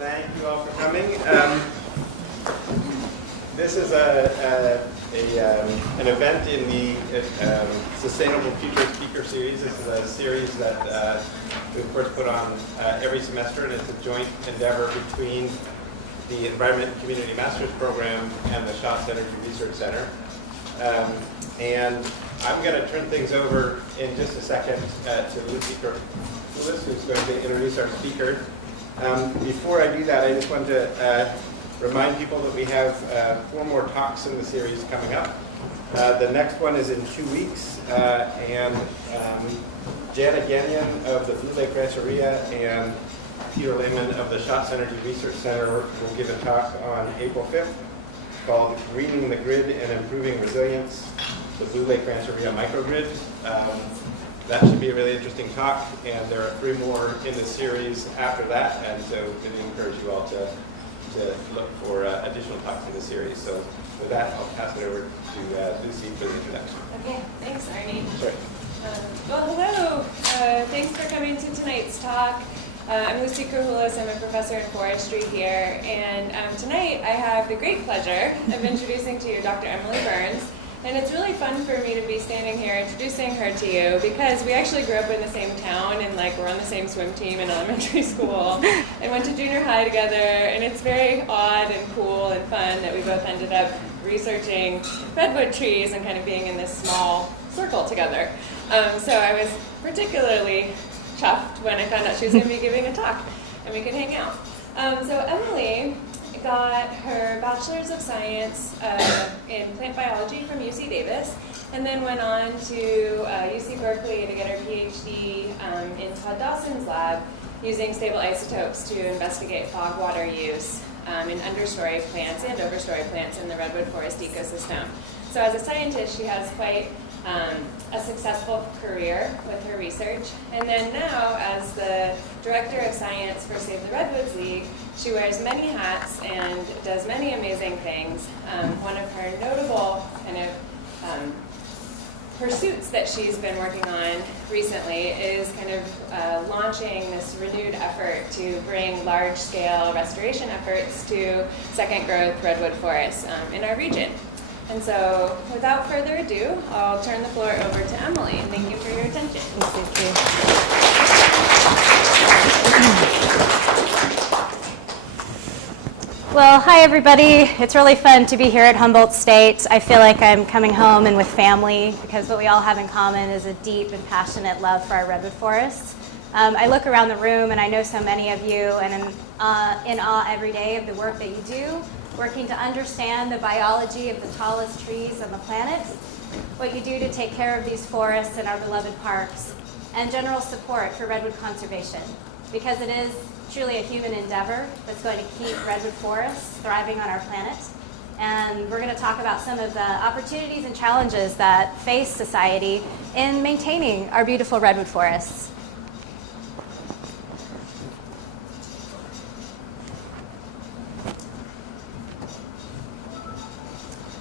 Thank you all for coming. This is an event in the Sustainable Future Speaker Series. This is a series that we of course put on every semester, and it's a joint endeavor between the Environment and Community Masters Program and the Schatz Energy Research Center. And I'm going to turn things over in just a second to Lucy Kirk-Lewis, who's going to introduce our speaker. Before I do that, I just want to remind people that we have 4 more talks in the series coming up. The next one is in 2 weeks, and Jana Gagnon of the Blue Lake Rancheria and Peter Lehman of the Schatz Energy Research Center will give a talk on April 5th called Greening the Grid and Improving Resilience, the Blue Lake Rancheria Microgrid. That should be a really interesting talk, and there are 3 more in the series after that, and so I encourage you all to look for additional talks in the series. So with that, I'll pass it over to Lucy for the introduction. Okay, thanks, Arnie. Sure. Well, hello. Thanks for coming to tonight's talk. I'm Lucy Kirk-Lewis. I'm a professor in forestry here, and tonight I have the great pleasure of introducing to you Dr. Emily Burns. And it's really fun for me to be standing here introducing her to you because we actually grew up in the same town and we're on the same swim team in elementary school and went to junior high together, and it's very odd and cool and fun that we both ended up researching redwood trees and kind of being in this small circle together. So I was particularly chuffed when I found out she was going to be giving a talk and we could hang out. So Emily got her Bachelor's of Science in Plant Biology from UC Davis, and then went on to UC Berkeley to get her PhD in Todd Dawson's lab using stable isotopes to investigate fog water use in understory plants and overstory plants in the redwood forest ecosystem. So as a scientist, she has quite a successful career with her research. And then now, as the Director of Science for Save the Redwoods League, she wears many hats and does many amazing things. One of her notable kind of pursuits that she's been working on recently is kind of launching this renewed effort to bring large-scale restoration efforts to second-growth redwood forests in our region. And so, without further ado, I'll turn the floor over to Emily. Thank you for your attention. Thank you. Well, hi everybody. It's really fun to be here at Humboldt State. I feel like I'm coming home and with family because what we all have in common is a deep and passionate love for our redwood forests. I look around the room and I know so many of you, and I'm in awe every day of the work that you do, working to understand the biology of the tallest trees on the planet, what you do to take care of these forests and our beloved parks, and general support for redwood conservation, because it is truly a human endeavor that's going to keep redwood forests thriving on our planet. And we're going to talk about some of the opportunities and challenges that face society in maintaining our beautiful redwood forests.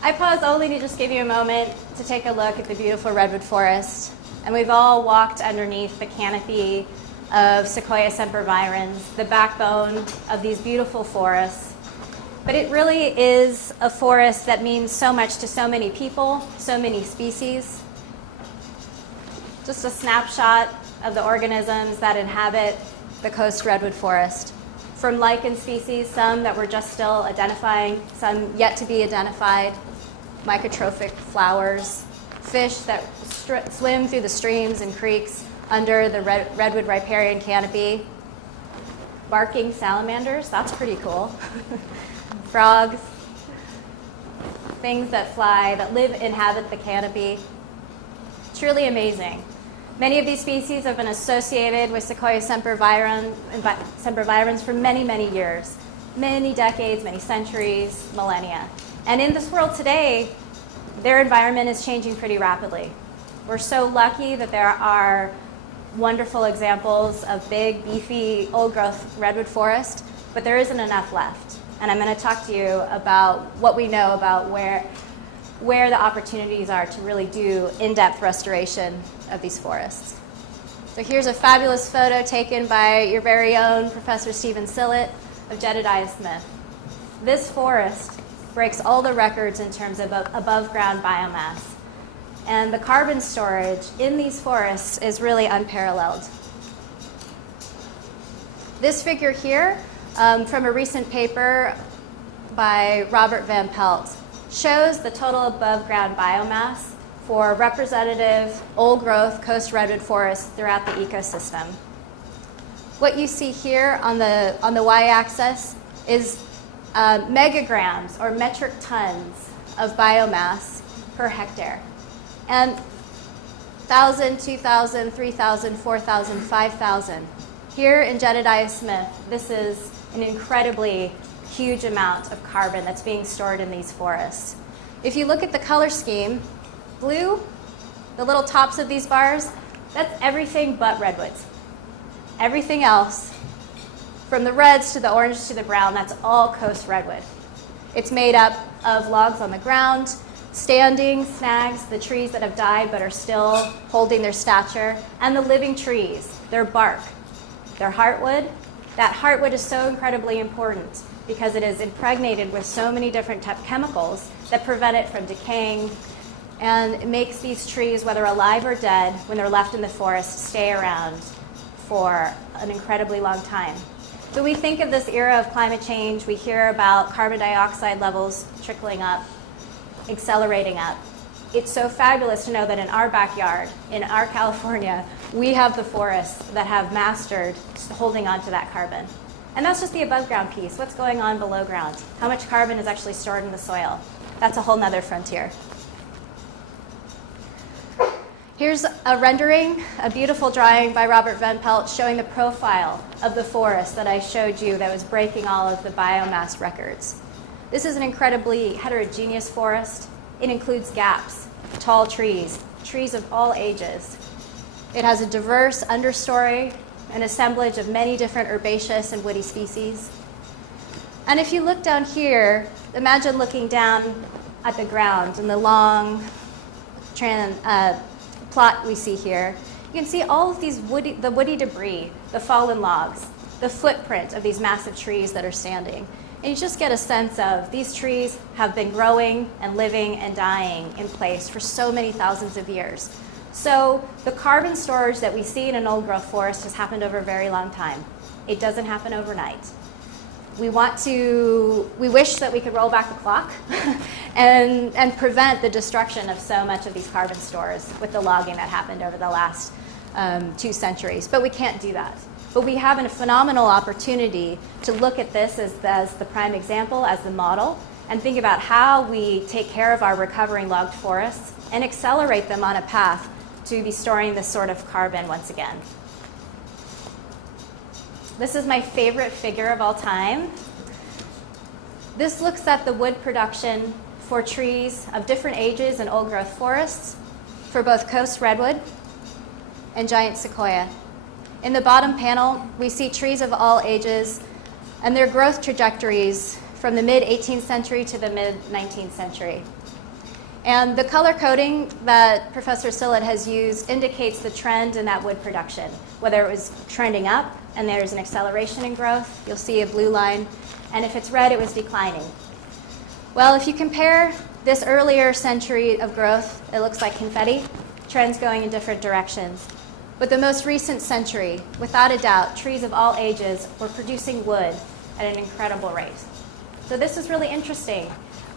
I pause only to just give you a moment to take a look at the beautiful redwood forest. And we've all walked underneath the canopy of Sequoia sempervirens, the backbone of these beautiful forests. But it really is a forest that means so much to so many people, so many species. Just a snapshot of the organisms that inhabit the coast redwood forest. From lichen species, some that we're just still identifying, some yet to be identified, mycotrophic flowers, fish that swim through the streams and creeks under the redwood riparian canopy, barking salamanders, that's pretty cool, frogs, things that fly, that inhabit the canopy. Truly amazing. Many of these species have been associated with Sequoia sempervirens for many, many years, many decades, many centuries, millennia. And in this world today, their environment is changing pretty rapidly. We're so lucky that there are wonderful examples of big, beefy, old-growth redwood forest, but there isn't enough left. And I'm going to talk to you about what we know about where the opportunities are to really do in-depth restoration of these forests. So here's a fabulous photo taken by your very own Professor Stephen Sillett of Jedediah Smith. This forest breaks all the records in terms of above ground biomass. And the carbon storage in these forests is really unparalleled. This figure here, from a recent paper by Robert Van Pelt, shows the total above ground biomass for representative old-growth coast redwood forests throughout the ecosystem. What you see here on the y-axis is megagrams or metric tons of biomass per hectare. And 1,000, 2,000, 3,000, 4,000, 5,000. Here in Jedediah Smith, this is an incredibly huge amount of carbon that's being stored in these forests. If you look at the color scheme, blue, the little tops of these bars, that's everything but redwoods. Everything else, from the reds to the orange to the brown, that's all coast redwood. It's made up of logs on the ground, standing, snags, the trees that have died but are still holding their stature, and the living trees, their bark, their heartwood. That heartwood is so incredibly important because it is impregnated with so many different chemicals that prevent it from decaying, and it makes these trees, whether alive or dead, when they're left in the forest, stay around for an incredibly long time. So we think of this era of climate change, we hear about carbon dioxide levels trickling up, accelerating up. It's so fabulous to know that in our backyard, in our California, we have the forests that have mastered holding on to that carbon. And that's just the above ground piece. What's going on below ground? How much carbon is actually stored in the soil? That's a whole nother frontier. Here's a rendering, a beautiful drawing by Robert Van Pelt showing the profile of the forest that I showed you that was breaking all of the biomass records. This is an incredibly heterogeneous forest. It includes gaps, tall trees, trees of all ages. It has a diverse understory, an assemblage of many different herbaceous and woody species. And if you look down here, imagine looking down at the ground and the long plot we see here. You can see all of these the woody debris, the fallen logs, the footprint of these massive trees that are standing. And you just get a sense of these trees have been growing and living and dying in place for so many thousands of years. So the carbon storage that we see in an old growth forest has happened over a very long time. It doesn't happen overnight. We wish that we could roll back the clock and prevent the destruction of so much of these carbon stores with the logging that happened over the last 2 centuries. But we can't do that. But we have a phenomenal opportunity to look at this as the prime example, as the model, and think about how we take care of our recovering logged forests and accelerate them on a path to be storing this sort of carbon once again. This is my favorite figure of all time. This looks at the wood production for trees of different ages in old growth forests for both coast redwood and giant sequoia. In the bottom panel, we see trees of all ages and their growth trajectories from the mid-18th century to the mid-19th century. And the color coding that Professor Sillett has used indicates the trend in that wood production, whether it was trending up and there's an acceleration in growth, you'll see a blue line, and if it's red, it was declining. Well, if you compare this earlier century of growth, it looks like confetti, trends going in different directions. But the most recent century, without a doubt, trees of all ages were producing wood at an incredible rate. So this is really interesting.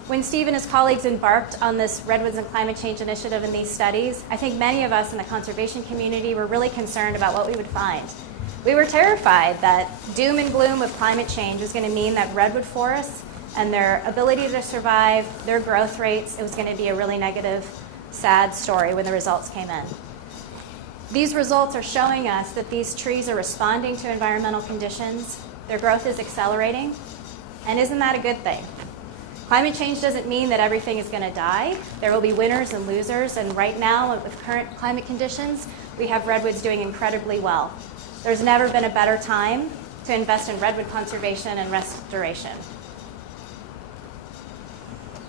When Steve and his colleagues embarked on this Redwoods and Climate Change Initiative in these studies, I think many of us in the conservation community were really concerned about what we would find. We were terrified that doom and gloom of climate change was going to mean that redwood forests and their ability to survive, their growth rates, it was going to be a really negative, sad story when the results came in. These results are showing us that these trees are responding to environmental conditions, their growth is accelerating, and isn't that a good thing? Climate change doesn't mean that everything is going to die. There will be winners and losers, and right now, with current climate conditions, we have redwoods doing incredibly well. There's never been a better time to invest in redwood conservation and restoration.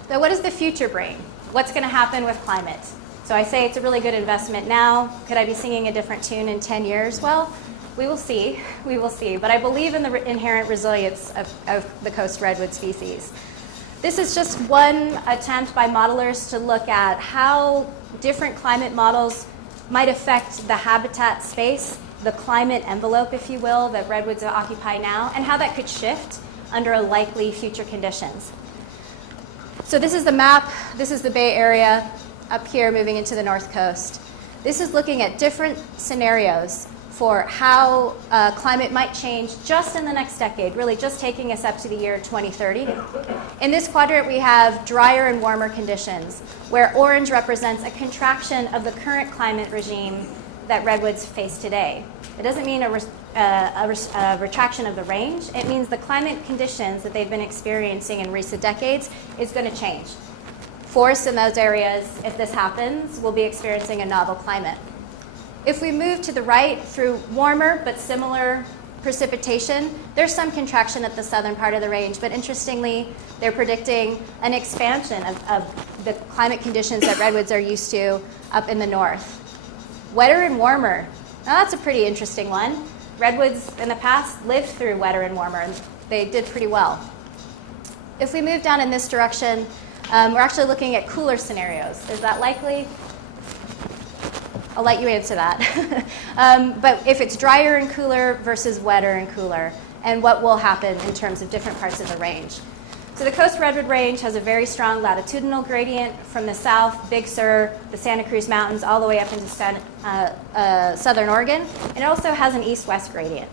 So what does the future bring? What's going to happen with climate? So I say it's a really good investment now. Could I be singing a different tune in 10 years? Well, We will see, but I believe in the inherent resilience of the coast redwood species. This is just one attempt by modelers to look at how different climate models might affect the habitat space, the climate envelope, if you will, that redwoods occupy now, and how that could shift under likely future conditions. So this is the map. This is the Bay Area up here moving into the North Coast. This is looking at different scenarios for how climate might change just in the next decade, really just taking us up to the year 2030. In this quadrant, we have drier and warmer conditions, where orange represents a contraction of the current climate regime that redwoods face today. It doesn't mean a retraction of the range. It means the climate conditions that they've been experiencing in recent decades is going to change. Forests in those areas, if this happens, will be experiencing a novel climate. If we move to the right through warmer but similar precipitation, there's some contraction at the southern part of the range, but interestingly, they're predicting an expansion of the climate conditions that redwoods are used to up in the north. Wetter and warmer. Now that's a pretty interesting one. Redwoods in the past lived through wetter and warmer, and they did pretty well. If we move down in this direction, we're actually looking at cooler scenarios. Is that likely? I'll let you answer that. But if it's drier and cooler versus wetter and cooler, and what will happen in terms of different parts of the range. So the Coast Redwood Range has a very strong latitudinal gradient from the south, Big Sur, the Santa Cruz Mountains, all the way up into southern Oregon. And it also has an east-west gradient,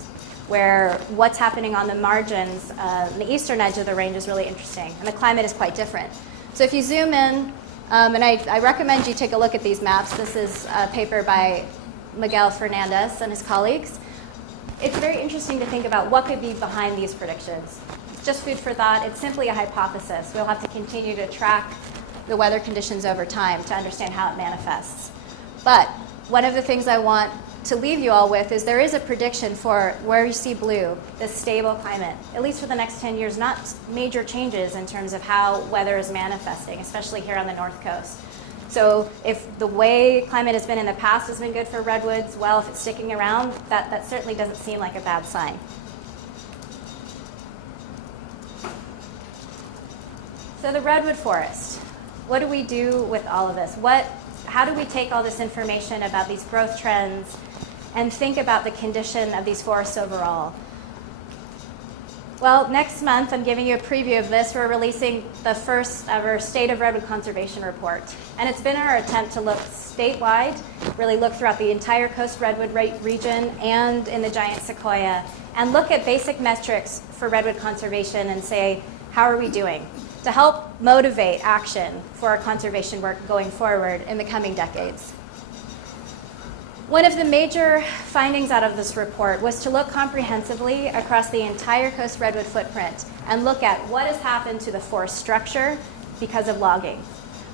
where what's happening on the margins, the eastern edge of the range is really interesting, and the climate is quite different. So if you zoom in, and I recommend you take a look at these maps. This is a paper by Miguel Fernandez and his colleagues. It's very interesting to think about what could be behind these predictions. It's just food for thought. It's simply a hypothesis. We'll have to continue to track the weather conditions over time to understand how it manifests. But one of the things I want to leave you all with is there is a prediction for where you see blue, this stable climate, at least for the next 10 years, not major changes in terms of how weather is manifesting, especially here on the North Coast. So if the way climate has been in the past has been good for redwoods, well, if it's sticking around, that certainly doesn't seem like a bad sign. So the redwood forest, what do we do with all of this? How do we take all this information about these growth trends and think about the condition of these forests overall? Well, next month, I'm giving you a preview of this. We're releasing the first ever State of Redwood Conservation Report. And it's been our attempt to look statewide, really look throughout the entire Coast Redwood region and in the giant Sequoia, and look at basic metrics for redwood conservation and say, how are we doing? To help motivate action for our conservation work going forward in the coming decades. One of the major findings out of this report was to look comprehensively across the entire Coast Redwood footprint and look at what has happened to the forest structure because of logging.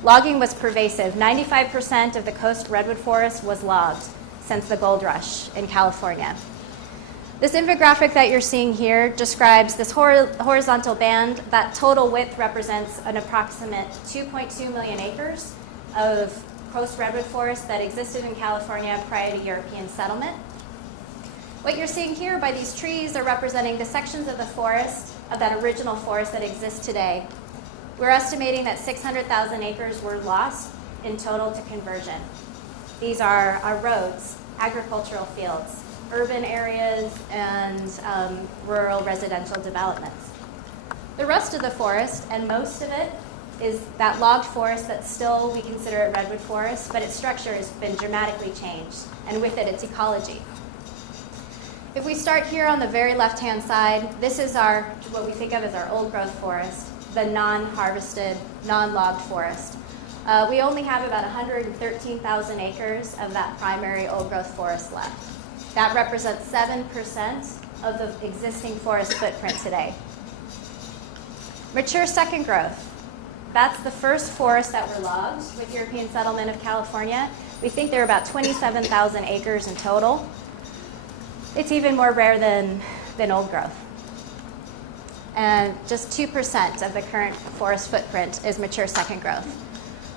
Logging was pervasive. 95% of the Coast Redwood forest was logged since the gold rush in California. This infographic that you're seeing here describes this horizontal band. That total width represents an approximate 2.2 million acres of Coast Redwood forest that existed in California prior to European settlement. What you're seeing here by these trees are representing the sections of the forest, of that original forest that exists today. We're estimating that 600,000 acres were lost in total to conversion. These are our roads, agricultural fields, urban areas, and rural residential developments. The rest of the forest, and most of it, is that logged forest that still we consider it redwood forest, but its structure has been dramatically changed, and with it, its ecology. If we start here on the very left-hand side, this is what we think of as our old growth forest, the non-harvested, non-logged forest. We only have about 113,000 acres of that primary old growth forest left. That represents 7% of the existing forest footprint today. Mature second growth. That's the first forest that were logged with European settlement of California. We think there are about 27,000 acres in total. It's even more rare than old growth. And just 2% of the current forest footprint is mature second growth.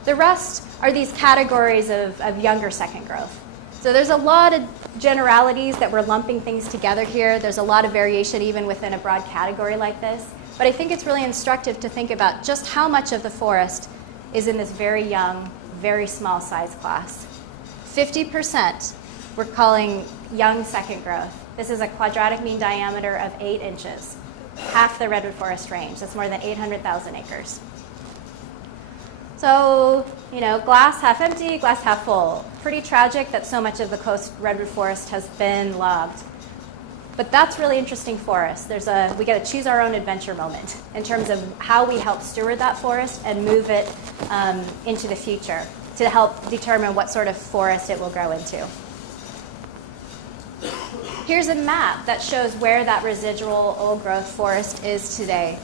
The rest are these categories of younger second growth. So there's a lot of generalities that we're lumping things together here. There's a lot of variation even within a broad category like this. But I think it's really instructive to think about just how much of the forest is in this very young, very small size class. 50% we're calling young second growth. This is a quadratic mean diameter of 8 inches, half the redwood forest range. That's more than 800,000 acres. So, you know, glass half empty, glass half full. Pretty tragic that so much of the coast redwood forest has been logged. But that's really interesting for us. We get to choose our own adventure moment in terms of how we help steward that forest and move it into the future to help determine what sort of forest it will grow into. Here's a map that shows where that residual old growth forest is today.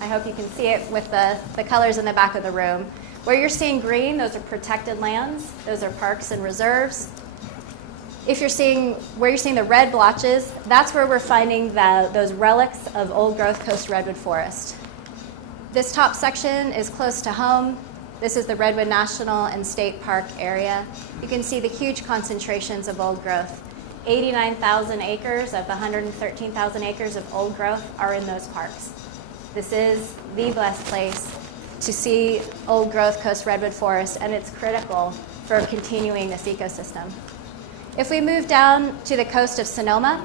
I hope you can see it with the colors in the back of the room. Where you're seeing green, those are protected lands. Those are parks and reserves. Where you're seeing the red blotches, that's where we're finding those relics of old growth coast redwood forest. This top section is close to home. This is the Redwood National and State Park area. You can see the huge concentrations of old growth. 89,000 acres of the 113,000 acres of old growth are in those parks. This is the best place to see old growth coast redwood forest, and it's critical for continuing this ecosystem. If we move down to the coast of Sonoma,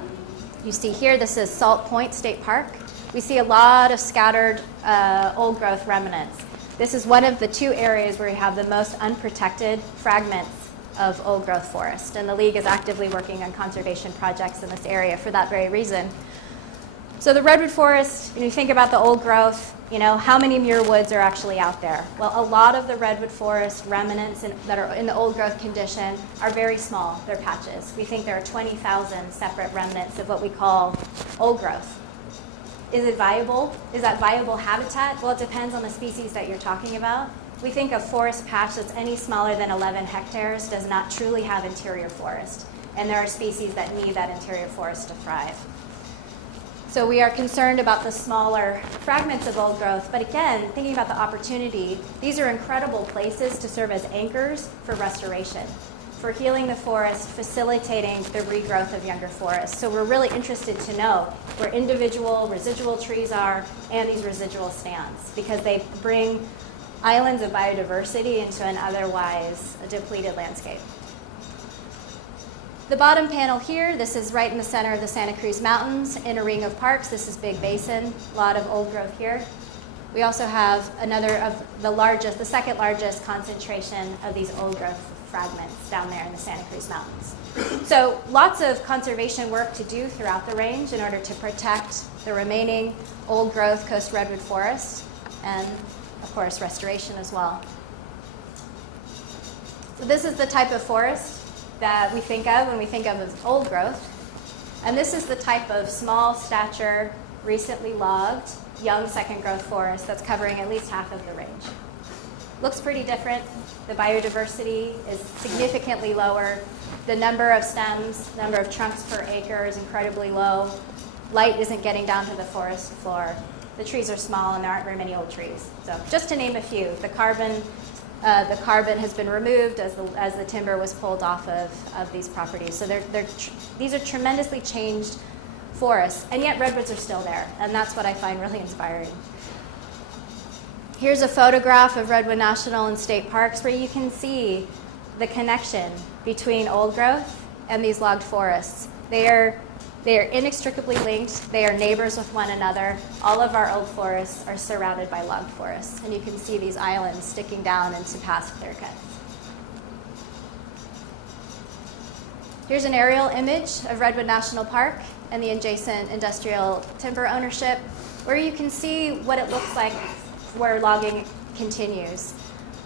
you see here, this is Salt Point State Park. We see a lot of scattered old growth remnants. This is one of the 2 areas where we have the most unprotected fragments of old growth forest, and the League is actively working on conservation projects in this area for that very reason. So the redwood forest, when you think about the old growth, you know, how many muir woods are actually out there? Well, a lot of the redwood forest remnants that are in the old growth condition are very small. They're patches. We think there are 20,000 separate remnants of what we call old growth. Is it viable? Is that viable habitat? Well, it depends on the species that you're talking about. We think a forest patch that's any smaller than 11 hectares does not truly have interior forest. And there are species that need that interior forest to thrive. So we are concerned about the smaller fragments of old growth. But again, thinking about the opportunity, these are incredible places to serve as anchors for restoration, for healing the forest, facilitating the regrowth of younger forests. So we're really interested to know where individual residual trees are and these residual stands, because they bring islands of biodiversity into an otherwise depleted landscape. The bottom panel here, this is right in the center of the Santa Cruz Mountains in a ring of parks. This is Big Basin, a lot of old growth here. We also have another of the second largest concentration of these old growth fragments down there in the Santa Cruz Mountains. So lots of conservation work to do throughout the range in order to protect the remaining old growth coast redwood forest, and of course restoration as well. So this is the type of forest that we think of when we think of as old growth. And this is the type of small stature, recently logged, young second growth forest that's covering at least half of the range. Looks pretty different. The biodiversity is significantly lower. The number of stems, number of trunks per acre is incredibly low. Light isn't getting down to the forest floor. The trees are small and there aren't very many old trees. So just to name a few, the carbon has been removed as the timber was pulled off of these properties. So these are tremendously changed forests, and yet redwoods are still there, and that's what I find really inspiring. Here's a photograph of Redwood National and State Parks where you can see the connection between old growth and these logged forests. They are inextricably linked. They are neighbors with one another. All of our old forests are surrounded by logged forests. And you can see these islands sticking down into past clear cuts. Here's an aerial image of Redwood National Park and the adjacent industrial timber ownership, where you can see what it looks like where logging continues.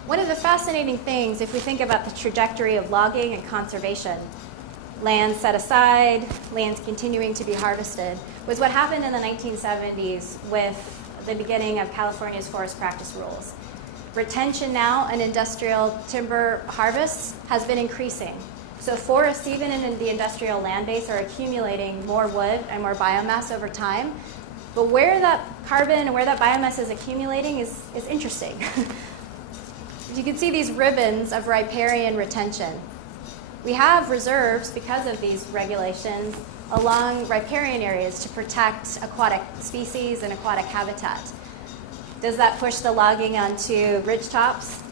One of the fascinating things, if we think about the trajectory of logging and conservation, land set aside, lands continuing to be harvested, was what happened in the 1970s with the beginning of California's forest practice rules. Retention now and industrial timber harvests has been increasing. So forests, even in the industrial land base, are accumulating more wood and more biomass over time. But where that carbon and where that biomass is accumulating is interesting. You can see these ribbons of riparian retention. We have reserves because of these regulations along riparian areas to protect aquatic species and aquatic habitat. Does that push the logging onto ridgetops?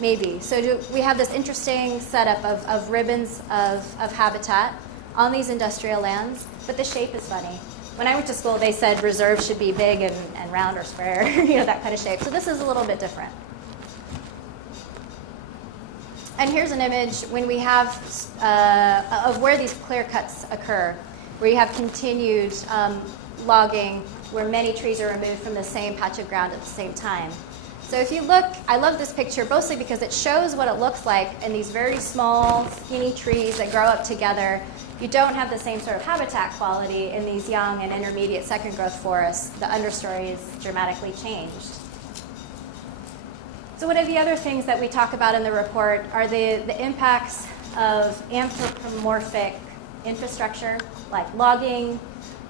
Maybe. So we have this interesting setup of ribbons of habitat on these industrial lands, but the shape is funny. When I went to school, they said reserves should be big and round or square, that kind of shape. So this is a little bit different. And here's an image when we have of where these clear cuts occur, where you have continued logging, where many trees are removed from the same patch of ground at the same time. So if you look, I love this picture mostly because it shows what it looks like in these very small, skinny trees that grow up together. You don't have the same sort of habitat quality in these young and intermediate second growth forests. The understory is dramatically changed. So one of the other things that we talk about in the report are the impacts of anthropomorphic infrastructure, like logging,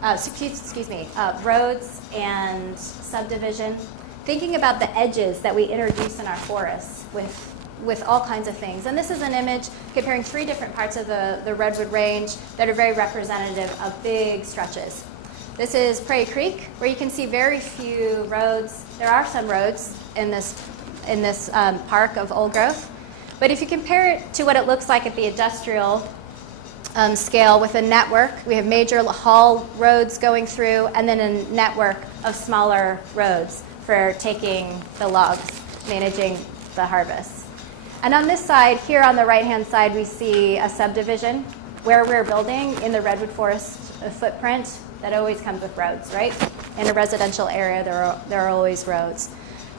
roads and subdivision. Thinking about the edges that we introduce in our forests with all kinds of things. And this is an image comparing 3 different parts of the Redwood Range that are very representative of big stretches. This is Prairie Creek, where you can see very few roads. There are some roads in this park of old growth. But if you compare it to what it looks like at the industrial scale with a network, we have major haul roads going through and then a network of smaller roads for taking the logs, managing the harvest. And on this side, here on the right-hand side, we see a subdivision where we're building in the redwood forest footprint that always comes with roads, right? In a residential area, there are always roads.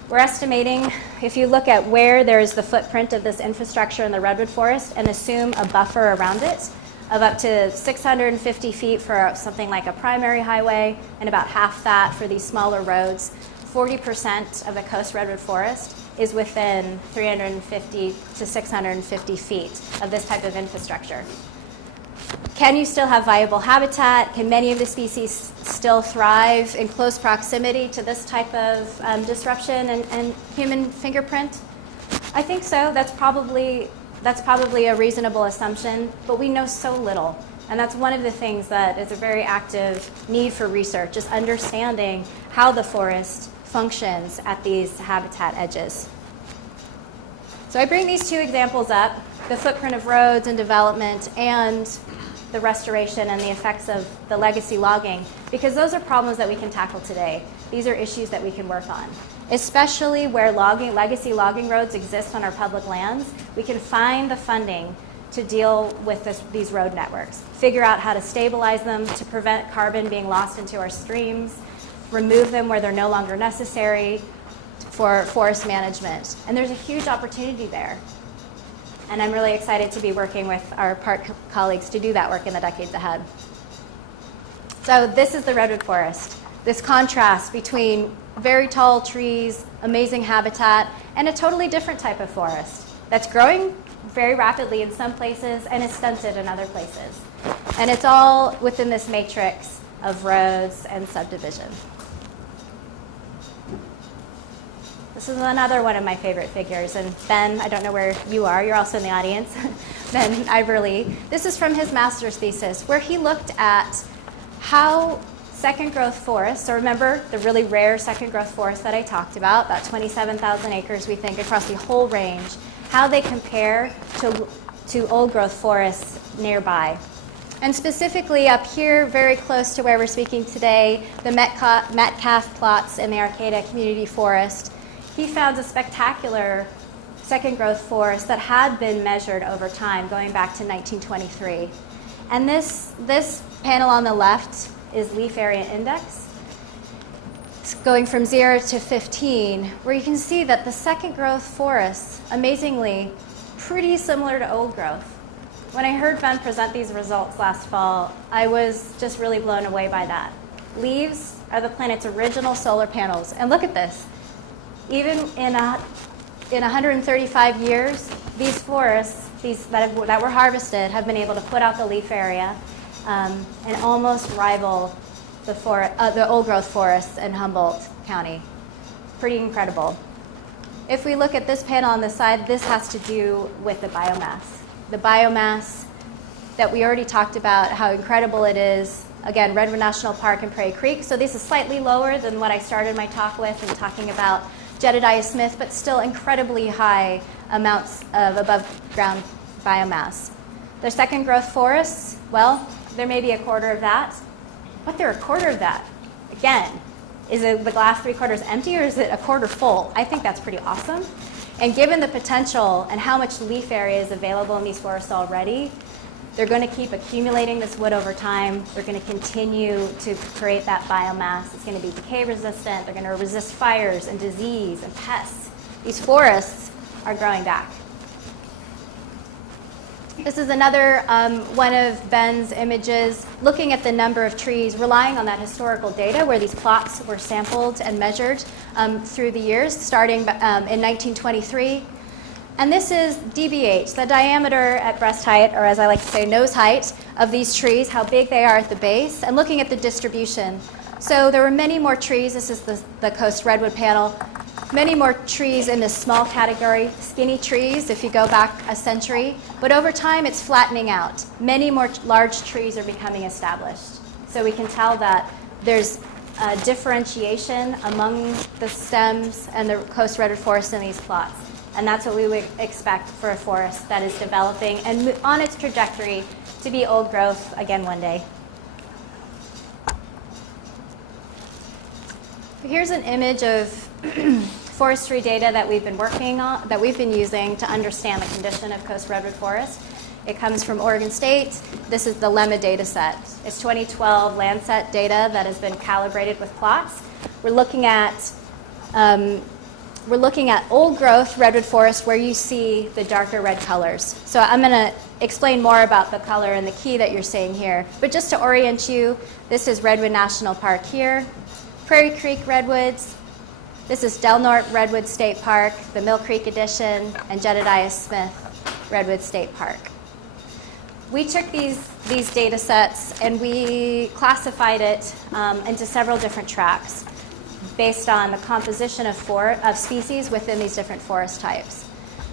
We're estimating, if you look at where there's the footprint of this infrastructure in the redwood forest and assume a buffer around it of up to 650 feet for something like a primary highway and about half that for these smaller roads, 40% of the coast redwood forest is within 350 to 650 feet of this type of infrastructure. Can you still have viable habitat? Can many of the species still thrive in close proximity to this type of disruption and human fingerprint? I think so. That's probably a reasonable assumption, but we know so little. And that's one of the things that is a very active need for research, is understanding how the forest functions at these habitat edges. So I bring these 2 examples up, the footprint of roads and development and the restoration and the effects of the legacy logging, because those are problems that we can tackle today. These are issues that we can work on. Especially where legacy logging roads exist on our public lands, we can find the funding to deal with these road networks, figure out how to stabilize them to prevent carbon being lost into our streams, remove them where they're no longer necessary for forest management. And there's a huge opportunity there. And I'm really excited to be working with our park colleagues to do that work in the decades ahead. So this is the redwood forest. This contrast between very tall trees, amazing habitat, and a totally different type of forest that's growing very rapidly in some places and is stunted in other places. And it's all within this matrix of roads and subdivision. This is another one of my favorite figures, and Ben, I don't know where you are, you're also in the audience, Ben Iverly. This is from his master's thesis, where he looked at how second growth forests, so remember the really rare second growth forest that I talked about 27,000 acres we think across the whole range, how they compare to old growth forests nearby. And specifically up here, very close to where we're speaking today, the Metcalf plots in the Arcata Community Forest, he found a spectacular second growth forest that had been measured over time, going back to 1923. And this panel on the left is leaf area index. It's going from 0 to 15, where you can see that the second growth forests, amazingly, pretty similar to old growth. When I heard Ben present these results last fall, I was just really blown away by that. Leaves are the planet's original solar panels. And look at this. Even in 135 years, these forests, that were harvested, have been able to put out the leaf area and almost rival the old growth forests in Humboldt County. Pretty incredible. If we look at this panel on the side, this has to do with the biomass. The biomass that we already talked about how incredible it is. Again, Redwood National Park and Prairie Creek. So this is slightly lower than what I started my talk with in talking about Jedediah Smith, but still incredibly high amounts of above ground biomass. Their second growth forests, well, there may be a quarter of that, but they're a quarter of that. Again, is it the glass 3/4 empty or is it a quarter full? I think that's pretty awesome. And given the potential and how much leaf area is available in these forests already, they're going to keep accumulating this wood over time. They're going to continue to create that biomass. It's going to be decay resistant. They're going to resist fires and disease and pests. These forests are growing back. This is another one of Ben's images, looking at the number of trees, relying on that historical data where these plots were sampled and measured through the years, starting in 1923. And this is DBH, the diameter at breast height, or as I like to say, nose height of these trees, how big they are at the base, and looking at the distribution. So there were many more trees. This is the Coast Redwood panel. Many more trees in this small category, skinny trees if you go back a century. But over time, it's flattening out. Many more large trees are becoming established. So we can tell that there's a differentiation among the stems and the Coast Redwood forest in these plots. And that's what we would expect for a forest that is developing and on its trajectory to be old growth again one day. Here's an image of forestry data that we've been working on, that we've been using to understand the condition of Coast Redwood forest. It comes from Oregon State. This is the LEMA data set. It's 2012 Landsat data that has been calibrated with plots. We're looking at old growth redwood forest where you see the darker red colors. So I'm going to explain more about the color and the key that you're seeing here. But just to orient you, this is Redwood National Park here. Prairie Creek Redwoods. This is Del Norte Redwood State Park, the Mill Creek Edition, and Jedediah Smith Redwood State Park. We took these data sets and we classified it into several different tracks based on the composition of species within these different forest types.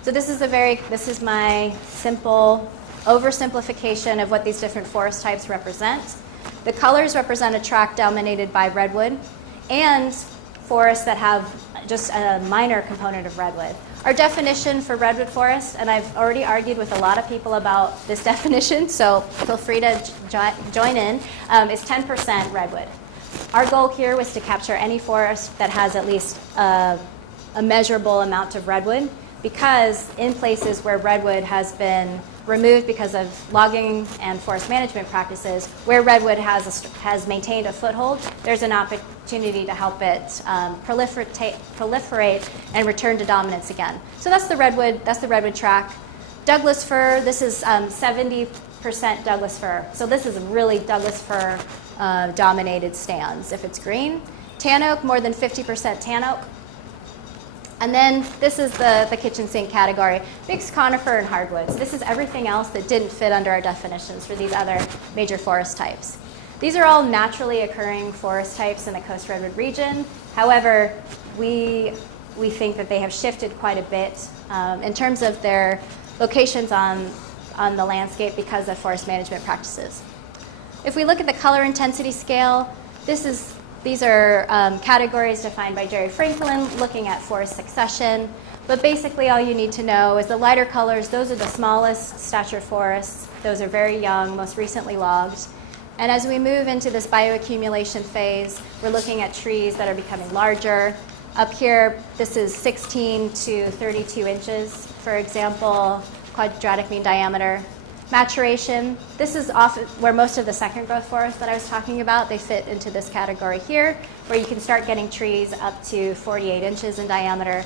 So this is my simple oversimplification of what these different forest types represent. The colors represent a tract dominated by redwood and forests that have just a minor component of redwood. Our definition for redwood forest, and I've already argued with a lot of people about this definition, so feel free to join in, is 10% redwood. Our goal here was to capture any forest that has at least a measurable amount of redwood, because in places where redwood has been removed because of logging and forest management practices, where redwood has maintained a foothold, there's an opportunity to help it proliferate and return to dominance again. So that's the redwood track. Douglas fir, this is 70% Douglas fir. So this is really Douglas fir dominated stands if it's green. Tan oak, more than 50% tan oak. And then this is the kitchen sink category, mixed conifer and hardwoods. This is everything else that didn't fit under our definitions for these other major forest types. These are all naturally occurring forest types in the Coast Redwood region. However, we think that they have shifted quite a bit in terms of their locations on the landscape because of forest management practices. If we look at the color intensity scale, these are categories defined by Jerry Franklin, looking at forest succession. But basically all you need to know is the lighter colors, those are the smallest stature forests. Those are very young, most recently logged. And as we move into this bioaccumulation phase, we're looking at trees that are becoming larger. Up here, this is 16 to 32 inches, for example, quadratic mean diameter. Maturation, this is often where most of the second growth forests that I was talking about, they fit into this category here, where you can start getting trees up to 48 inches in diameter.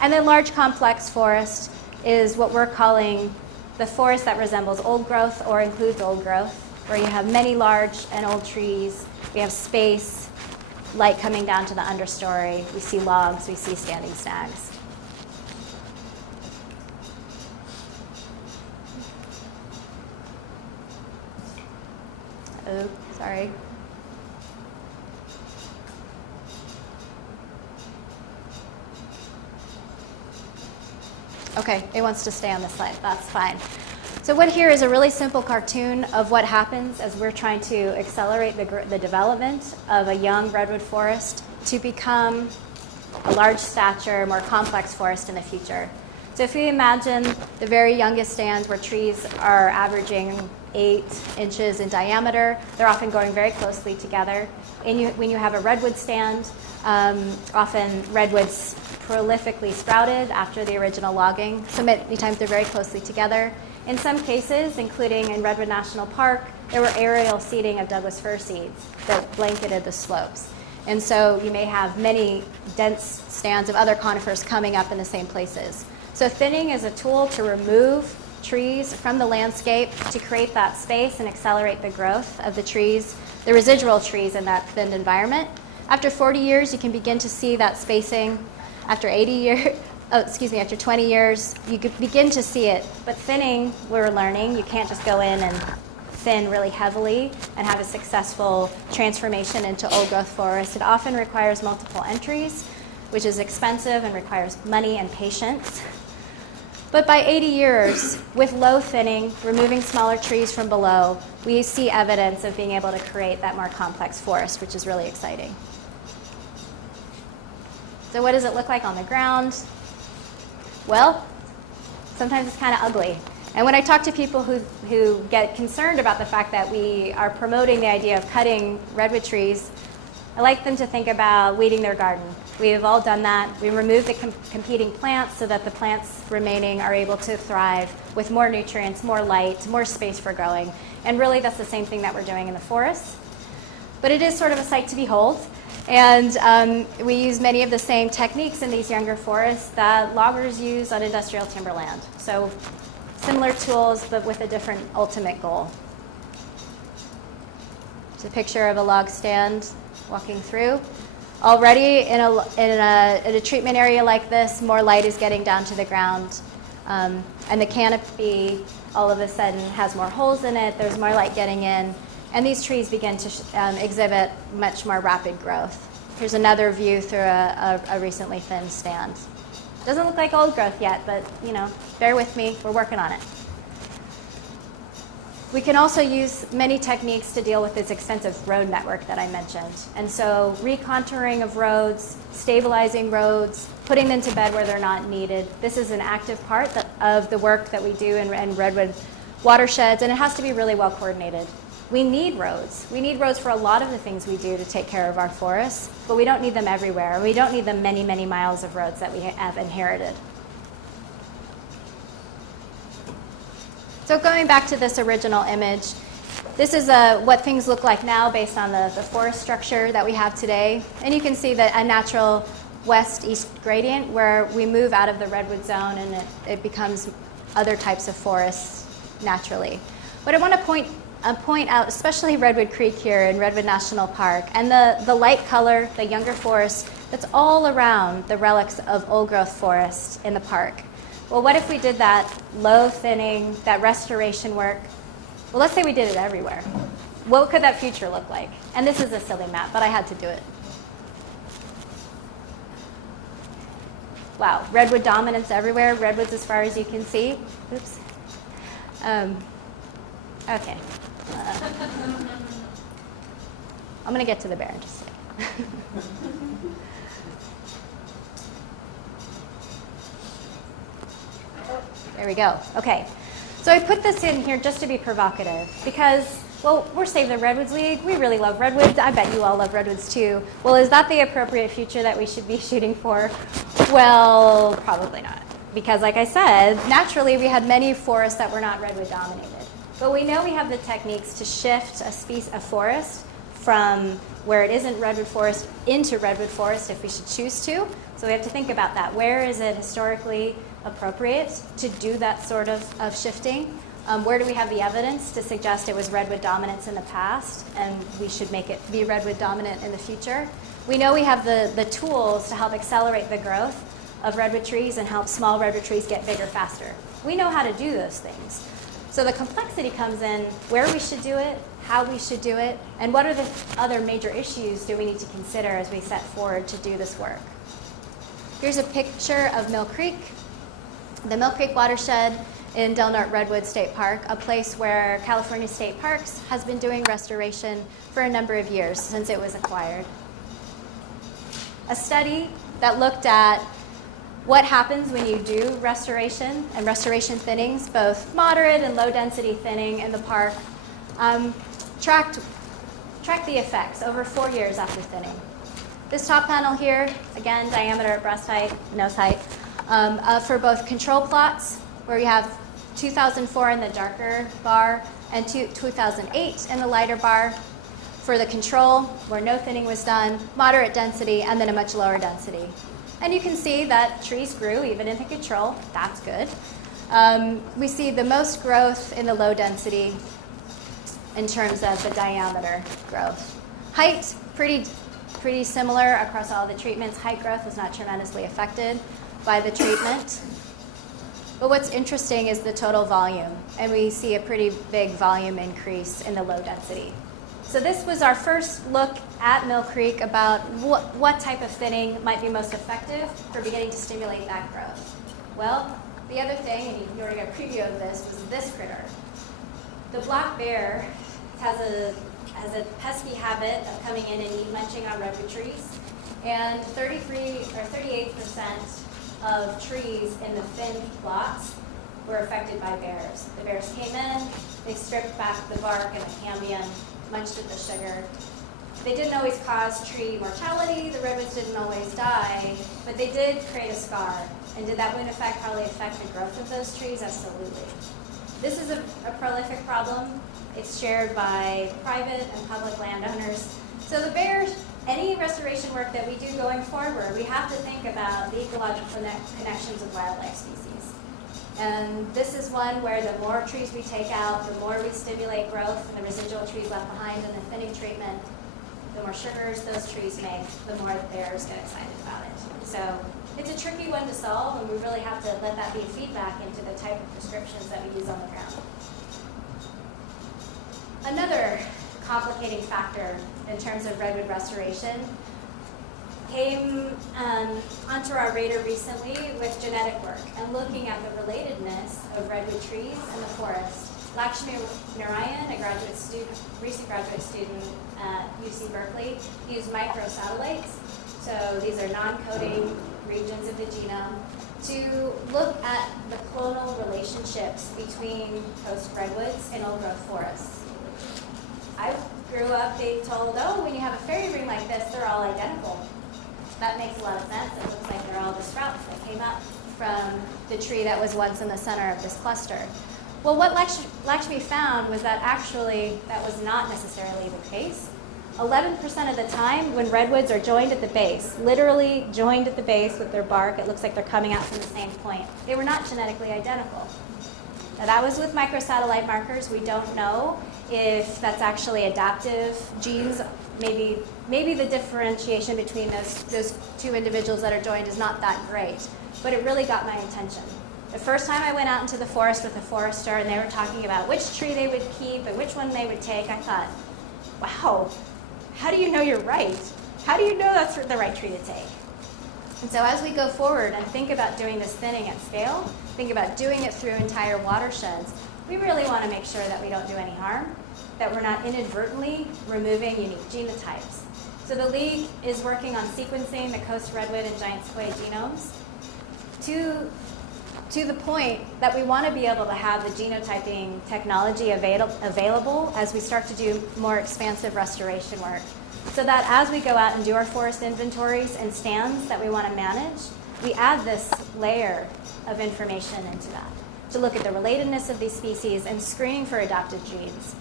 And then large complex forest is what we're calling the forest that resembles old growth or includes old growth, where you have many large and old trees. We have space, light coming down to the understory. We see logs, we see standing snags. Oh, sorry. Okay, it wants to stay on this slide. That's fine. So what here is a really simple cartoon of what happens as we're trying to accelerate the development of a young redwood forest to become a large stature, more complex forest in the future. So if we imagine the very youngest stands where trees are averaging 8 inches in diameter, they're often growing very closely together. And when you have a redwood stand, often redwoods prolifically sprouted after the original logging. So many times they're very closely together. In some cases, including in Redwood National Park, there were aerial seeding of Douglas fir seeds that blanketed the slopes. And so you may have many dense stands of other conifers coming up in the same places. So thinning is a tool to remove trees from the landscape to create that space and accelerate the growth of the trees, the residual trees in that thinned environment. After 40 years, you can begin to see that spacing. After 20 years, you could begin to see it. But thinning, we're learning, you can't just go in and thin really heavily and have a successful transformation into old growth forest. It often requires multiple entries, which is expensive and requires money and patience. But by 80 years, with low thinning, removing smaller trees from below, we see evidence of being able to create that more complex forest, which is really exciting. So what does it look like on the ground? Well, sometimes it's kind of ugly. And when I talk to people who get concerned about the fact that we are promoting the idea of cutting redwood trees, I like them to think about weeding their garden. We have all done that. We remove the competing plants so that the plants remaining are able to thrive with more nutrients, more light, more space for growing. And really that's the same thing that we're doing in the forest. But it is sort of a sight to behold. And we use many of the same techniques in these younger forests that loggers use on industrial timberland. So similar tools, but with a different ultimate goal. It's a picture of a log stand walking through. Already in a treatment area like this, more light is getting down to the ground. And the canopy all of a sudden has more holes in it. There's more light getting in. And these trees begin to exhibit much more rapid growth. Here's another view through a recently thinned stand. Doesn't look like old growth yet, but bear with me, we're working on it. We can also use many techniques to deal with this extensive road network that I mentioned. And so recontouring of roads, stabilizing roads, putting them to bed where they're not needed. This is an active part of the work that we do in redwood watersheds, and it has to be really well coordinated. We need roads. We need roads for a lot of the things we do to take care of our forests, but we don't need them everywhere. We don't need the many, many miles of roads that we have inherited. So going back to this original image, this is what things look like now based on the forest structure that we have today. And you can see that a natural west-east gradient where we move out of the redwood zone and it becomes other types of forests naturally. But I want to point out, especially Redwood Creek here in Redwood National Park, and the light color, the younger forest, that's all around the relics of old growth forest in the park. Well, what if we did that low thinning, that restoration work? Well, let's say we did it everywhere. What could that future look like? And this is a silly map, but I had to do it. Wow, redwood dominance everywhere, redwoods as far as you can see. Oops. Okay. I'm going to get to the bear in just a second. There we go. Okay. So I put this in here just to be provocative because, well, we're Save the Redwoods League. We really love redwoods. I bet you all love redwoods too. Well, is that the appropriate future that we should be shooting for? Well, probably not. Because like I said, naturally we had many forests that were not redwood dominated. But we know we have the techniques to shift a forest from where it isn't redwood forest into redwood forest if we should choose to. So we have to think about that. Where is it historically appropriate to do that sort of shifting? Where do we have the evidence to suggest it was redwood dominance in the past and we should make it be redwood dominant in the future? We know we have the tools to help accelerate the growth of redwood trees and help small redwood trees get bigger faster. We know how to do those things. So the complexity comes in where we should do it, how we should do it, and what are the other major issues do we need to consider as we set forward to do this work. Here's a picture of Mill Creek. The Mill Creek watershed in Del Norte Redwood State Park, a place where California State Parks has been doing restoration for a number of years since it was acquired. A study that looked at what happens when you do restoration and restoration thinnings, both moderate and low density thinning in the park, tracked the effects over 4 years after thinning. This top panel here, again, diameter at breast height, nose height, for both control plots, where you have 2004 in the darker bar and 2008 in the lighter bar. For the control, where no thinning was done, moderate density, and then a much lower density. And you can see that trees grew even in the control. That's good. We see the most growth in the low density in terms of the diameter growth. Height, pretty similar across all the treatments. Height growth was not tremendously affected by the treatment. But what's interesting is the total volume, and we see a pretty big volume increase in the low density. So this was our first look at Mill Creek about what type of thinning might be most effective for beginning to stimulate that growth. Well, the other thing, and you already got a preview of this, was this critter. The black bear has a pesky habit of coming in and munching on redwood trees, and 38% of trees in the thin plots were affected by bears. The bears came in, they stripped back the bark and the cambium, munched at the sugar. They didn't always cause tree mortality, the redwoods didn't always die, but they did create a scar. And did that wound effect probably affect the growth of those trees? Absolutely. This is a prolific problem. It's shared by private and public landowners. So the bears, any restoration work that we do going forward, we have to think about the ecological connections of wildlife species. And this is one where the more trees we take out, the more we stimulate growth and the residual trees left behind in the thinning treatment, the more sugars those trees make, the more the bears get excited about it. So it's a tricky one to solve, and we really have to let that be feedback into the type of prescriptions that we use on the ground. Another complicating factor in terms of redwood restoration came onto our radar recently with genetic work and looking at the relatedness of redwood trees and the forest. Lakshmi Narayan, a recent graduate student at UC Berkeley, used microsatellites. So these are non-coding regions of the genome to look at the clonal relationships between coast redwoods and old-growth forests. I grew up being told, oh, when you have a fairy ring like this, they're all identical. That makes a lot of sense. It looks like they're all the sprouts that came up from the tree that was once in the center of this cluster. Well, what Lakshmi found was that actually that was not necessarily the case. 11% of the time when redwoods are joined at the base, literally joined at the base with their bark, it looks like they're coming out from the same point. They were not genetically identical. Now that was with microsatellite markers. We don't know if that's actually adaptive genes. Maybe the differentiation between those two individuals that are joined is not that great, but it really got my attention. The first time I went out into the forest with a forester and they were talking about which tree they would keep and which one they would take, I thought, wow, how do you know you're right? How do you know that's the right tree to take? And so as we go forward and think about doing this thinning at scale, think about doing it through entire watersheds, we really want to make sure that we don't do any harm, that we're not inadvertently removing unique genotypes. So the League is working on sequencing the coast redwood and giant sequoia genomes to the point that we want to be able to have the genotyping technology available as we start to do more expansive restoration work. So that as we go out and do our forest inventories and stands that we want to manage, we add this layer of information into that to look at the relatedness of these species and screening for adaptive genes.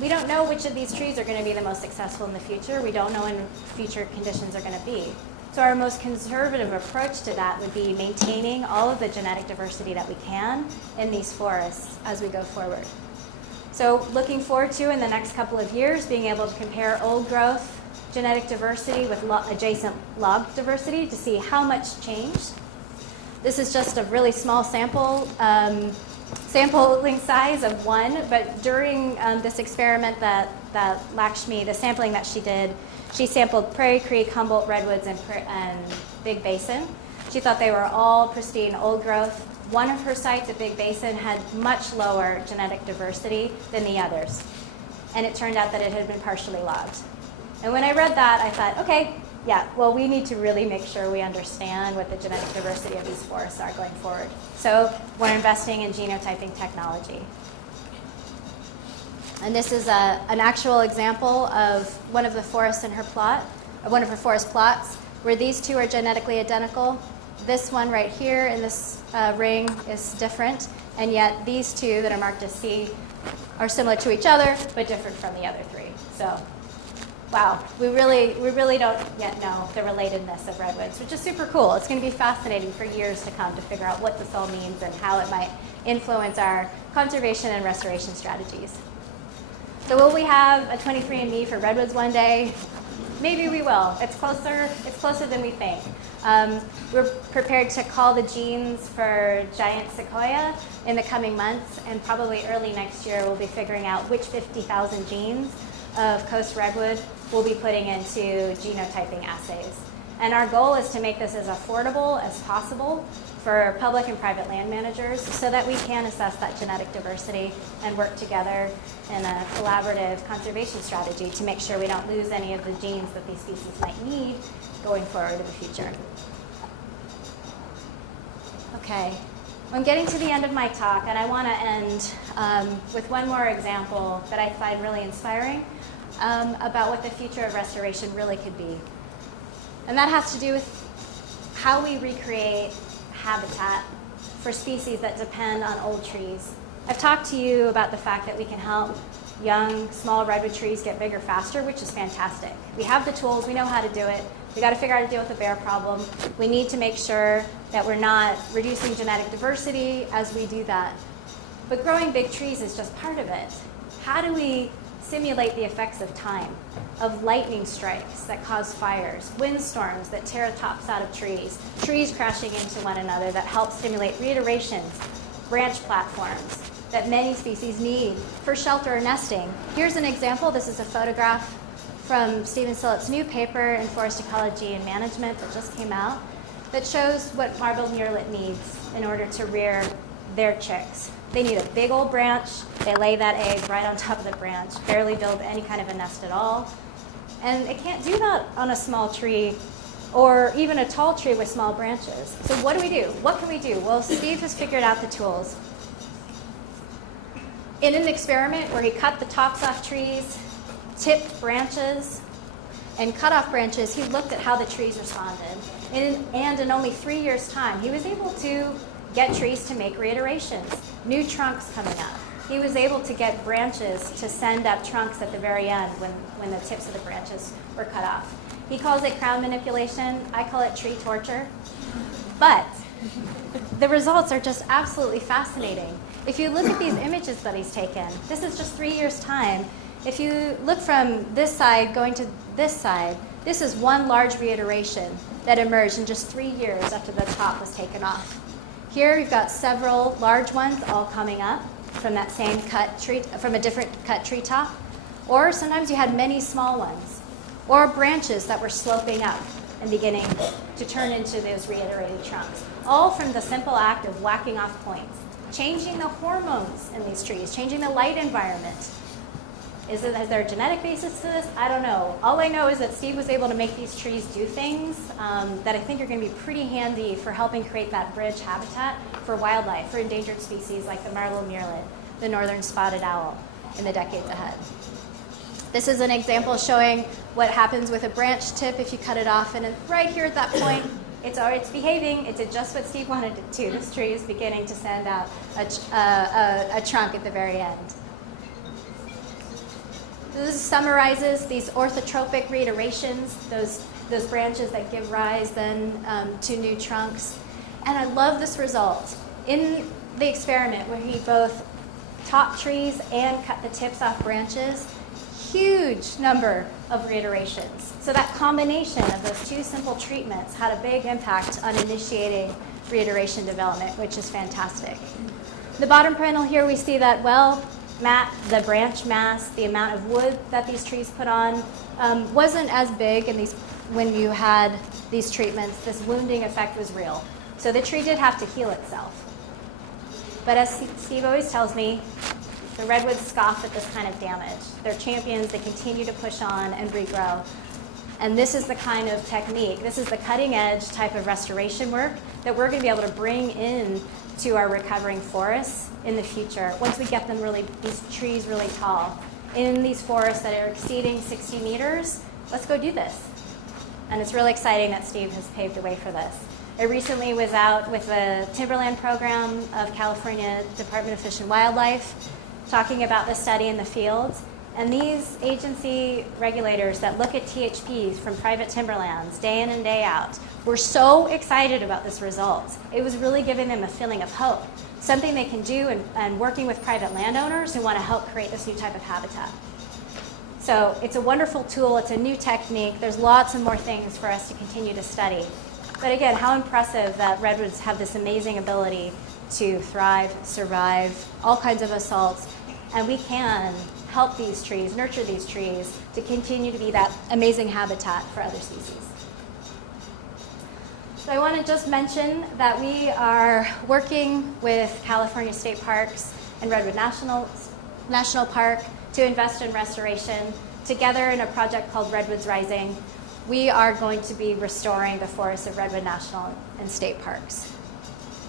We don't know which of these trees are going to be the most successful in the future. We don't know when future conditions are going to be. So our most conservative approach to that would be maintaining all of the genetic diversity that we can in these forests as we go forward. So looking forward to, in the next couple of years, being able to compare old growth genetic diversity with adjacent log diversity to see how much changed. This is just a really small sampling size of one, but during this experiment that Lakshmi, the sampling that she did, she sampled Prairie Creek, Humboldt redwoods, and Big Basin. She thought they were all pristine old growth. One of her sites at Big Basin had much lower genetic diversity than the others. And it turned out that it had been partially logged. And when I read that, I thought, okay, yeah, well, we need to really make sure we understand what the genetic diversity of these forests are going forward. So we're investing in genotyping technology. And this is an actual example of one of the forests in her plot, one of her forest plots, where these two are genetically identical. This one right here in this ring is different, and yet these two that are marked as C are similar to each other, but different from the other three. So, wow, we really don't yet know the relatedness of redwoods, which is super cool. It's going to be fascinating for years to come to figure out what this all means and how it might influence our conservation and restoration strategies. So will we have a 23andMe for redwoods one day? Maybe we will. It's closer than we think. We're prepared to call the genes for giant sequoia in the coming months, and probably early next year we'll be figuring out which 50,000 genes of coast redwood we'll be putting into genotyping assays. And our goal is to make this as affordable as possible for public and private land managers so that we can assess that genetic diversity and work together in a collaborative conservation strategy to make sure we don't lose any of the genes that these species might need going forward in the future. Okay, I'm getting to the end of my talk, and I want to end with one more example that I find really inspiring about what the future of restoration really could be. And that has to do with how we recreate habitat for species that depend on old trees. I've talked to you about the fact that we can help young, small redwood trees get bigger faster, which is fantastic. We have the tools, we know how to do it. We got to figure out how to deal with the bear problem. We need to make sure that we're not reducing genetic diversity as we do that. But growing big trees is just part of it. How do we simulate the effects of time, of lightning strikes that cause fires, windstorms that tear tops out of trees, trees crashing into one another that help stimulate reiterations, branch platforms that many species need for shelter or nesting? Here's an example. This is a photograph from Stephen Sillett's new paper in Forest Ecology and Management that just came out that shows what marbled murrelet needs in order to rear their chicks. They need a big old branch. They lay that egg right on top of the branch, barely build any kind of a nest at all. And it can't do that on a small tree or even a tall tree with small branches. So what do we do? What can we do? Well, Steve has figured out the tools. In an experiment where he cut the tops off trees, tipped branches, and cut off branches, he looked at how the trees responded. And in only 3 years' time, he was able to get trees to make reiterations, new trunks coming up. He was able to get branches to send up trunks at the very end when the tips of the branches were cut off. He calls it crown manipulation. I call it tree torture. But the results are just absolutely fascinating. If you look at these images that he's taken, this is just 3 years' time. If you look from this side going to this side, this is one large reiteration that emerged in just 3 years after the top was taken off. Here we've got several large ones all coming up from that same cut tree, from a different cut treetop. Or sometimes you had many small ones, or branches that were sloping up and beginning to turn into those reiterated trunks, all from the simple act of whacking off points, changing the hormones in these trees, changing the light environment. Is there a genetic basis to this? I don't know. All I know is that Steve was able to make these trees do things that I think are going to be pretty handy for helping create that bridge habitat for wildlife, for endangered species like the marbled murrelet, the northern spotted owl in the decades ahead. This is an example showing what happens with a branch tip if you cut it off, and right here at that point, it's behaving. It did just what Steve wanted it to. This tree is beginning to send out a trunk at the very end. This summarizes these orthotropic reiterations, those branches that give rise then to new trunks. And I love this result. In the experiment where he both topped trees and cut the tips off branches, huge number of reiterations. So that combination of those two simple treatments had a big impact on initiating reiteration development, which is fantastic. The bottom panel here, we see that, well, the branch mass, the amount of wood that these trees put on wasn't as big in when you had these treatments. This wounding effect was real. So the tree did have to heal itself. But as Steve always tells me, the redwoods scoff at this kind of damage. They're champions, they continue to push on and regrow. And this is the kind of technique, this is the cutting edge type of restoration work that we're going to be able to bring in to our recovering forests in the future, once we get them these trees really tall. In these forests that are exceeding 60 meters, let's go do this. And it's really exciting that Steve has paved the way for this. I recently was out with the Timberland program of California Department of Fish and Wildlife, talking about the study in the fields. And these agency regulators that look at THPs from private timberlands day in and day out were so excited about this result. It was really giving them a feeling of hope, something they can do and working with private landowners who want to help create this new type of habitat. So it's a wonderful tool, it's a new technique, there's lots and more things for us to continue to study. But again, how impressive that redwoods have this amazing ability to thrive, survive, all kinds of assaults, and we can help these trees, nurture these trees to continue to be that amazing habitat for other species. So I want to just mention that we are working with California State Parks and Redwood National Park to invest in restoration. Together in a project called Redwoods Rising, we are going to be restoring the forests of Redwood National and State Parks.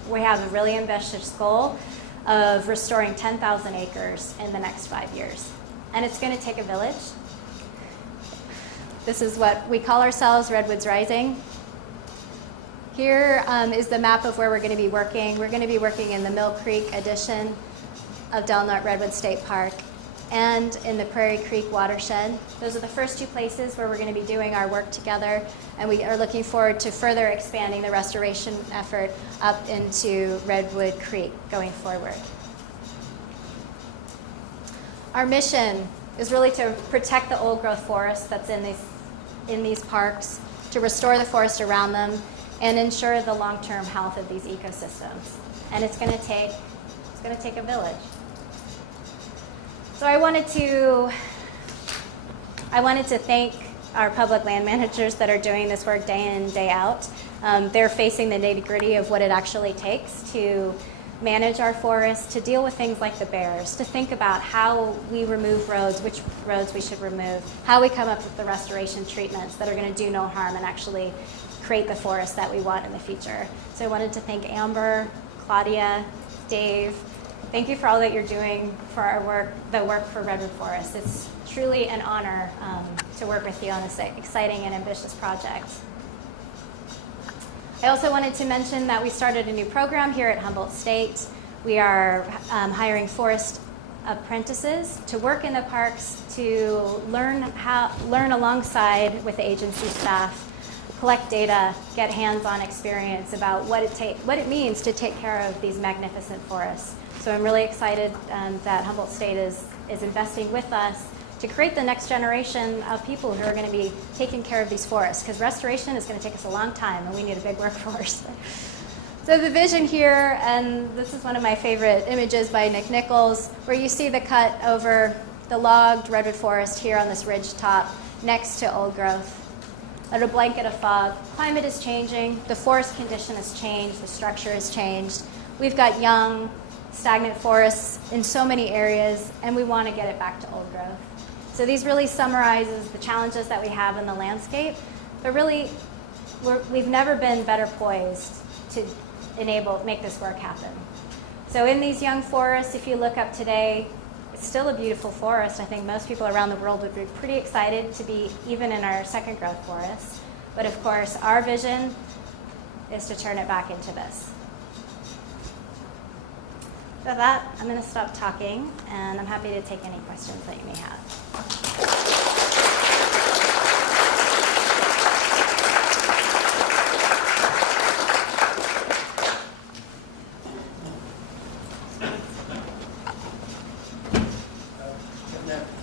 We have a really ambitious goal of restoring 10,000 acres in the next 5 years. And it's going to take a village. This is what we call ourselves, Redwoods Rising. Here is the map of where we're going to be working. We're going to be working in the Mill Creek addition of Del Norte Redwood State Park and in the Prairie Creek watershed. Those are the first two places where we're going to be doing our work together, and we are looking forward to further expanding the restoration effort up into Redwood Creek going forward. Our mission is really to protect the old growth forest that's in these parks, to restore the forest around them, and ensure the long-term health of these ecosystems. And it's going to take a village. So I wanted to thank our public land managers that are doing this work day in and day out. They're facing the nitty-gritty of what it actually takes to manage our forests, to deal with things like the bears, to think about how we remove roads, which roads we should remove, how we come up with the restoration treatments that are going to do no harm and actually create the forest that we want in the future. So I wanted to thank Amber, Claudia, Dave. Thank you for all that you're doing for our work, the work for Redwood Forest. It's truly an honor to work with you on this exciting and ambitious project. I also wanted to mention that we started a new program here at Humboldt State. We are hiring forest apprentices to work in the parks to learn alongside with the agency staff, collect data, get hands-on experience about what it means to take care of these magnificent forests. So I'm really excited that Humboldt State is investing with us to create the next generation of people who are going to be taking care of these forests, because restoration is going to take us a long time and we need a big workforce. So the vision here, and this is one of my favorite images by Nick Nichols, where you see the cut over the logged redwood forest here on this ridge top next to old growth. Under a blanket of fog. Climate is changing, the forest condition has changed, the structure has changed. We've got young, stagnant forests in so many areas, and we want to get it back to old growth. So these really summarizes the challenges that we have in the landscape, but really we've never been better poised to make this work happen. So in these young forests, if you look up today, it's still a beautiful forest. I think most people around the world would be pretty excited to be even in our second growth forests. But of course, our vision is to turn it back into this. So with that, I'm going to stop talking, and I'm happy to take any questions that you may have.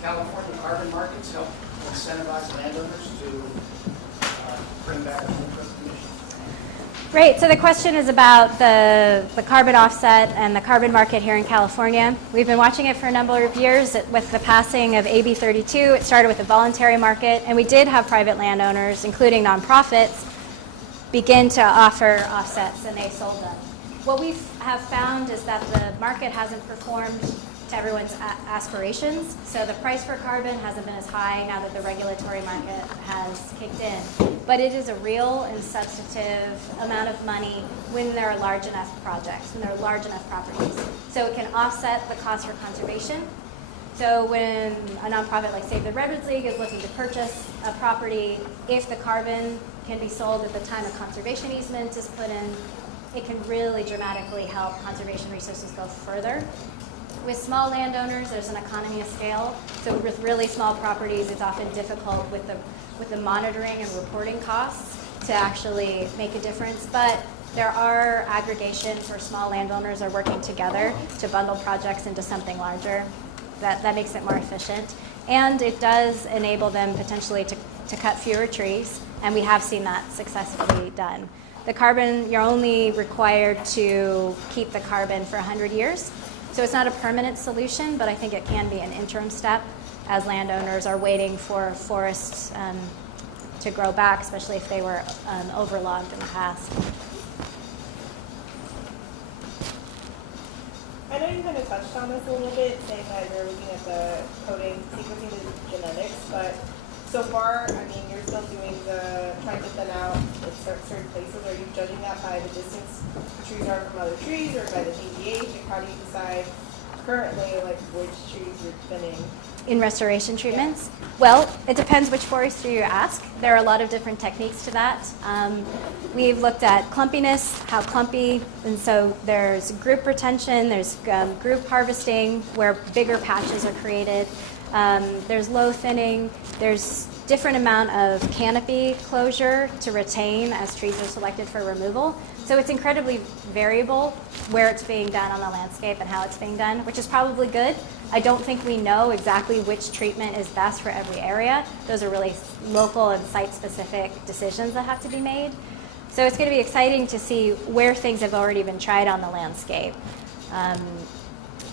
California carbon markets help incentivize landowners to bring back a full growth emission? Great. So the question is about the carbon offset and the carbon market here in California. We've been watching it for a number of years. With the passing of AB 32, it started with a voluntary market, and we did have private landowners, including nonprofits, begin to offer offsets, and they sold them. What we have found is that the market hasn't performed to everyone's aspirations. So the price for carbon hasn't been as high now that the regulatory market has kicked in. But it is a real and substantive amount of money when there are large enough projects, when there are large enough properties. So it can offset the cost for conservation. So when a nonprofit like Save the Redwoods League is looking to purchase a property, if the carbon can be sold at the time a conservation easement is put in, it can really dramatically help conservation resources go further. With small landowners, there's an economy of scale. So with really small properties, it's often difficult with the monitoring and reporting costs to actually make a difference. But there are aggregations where small landowners are working together to bundle projects into something larger. That makes it more efficient. And it does enable them potentially to cut fewer trees, and we have seen that successfully done. The carbon, you're only required to keep the carbon for 100 years. So it's not a permanent solution, but I think it can be an interim step as landowners are waiting for forests to grow back, especially if they were overlogged in the past. I know you kind of touched on this a little bit, saying that you're looking at the coding, sequencing the genetics, but so far, I mean, you're still doing trying to thin out at certain places. Are you judging that by the distance trees are from other trees, or by the DDH? Like, how do you decide currently, like, which trees you're thinning? In restoration treatments? Yeah. Well, it depends which forester you ask. There are a lot of different techniques to that. We've looked at clumpiness, how clumpy, and so there's group retention, there's group harvesting where bigger patches are created. There's low thinning, there's different amount of canopy closure to retain as trees are selected for removal. So it's incredibly variable where it's being done on the landscape and how it's being done, which is probably good. I don't think we know exactly which treatment is best for every area. Those are really local and site-specific decisions that have to be made. So it's going to be exciting to see where things have already been tried on the landscape.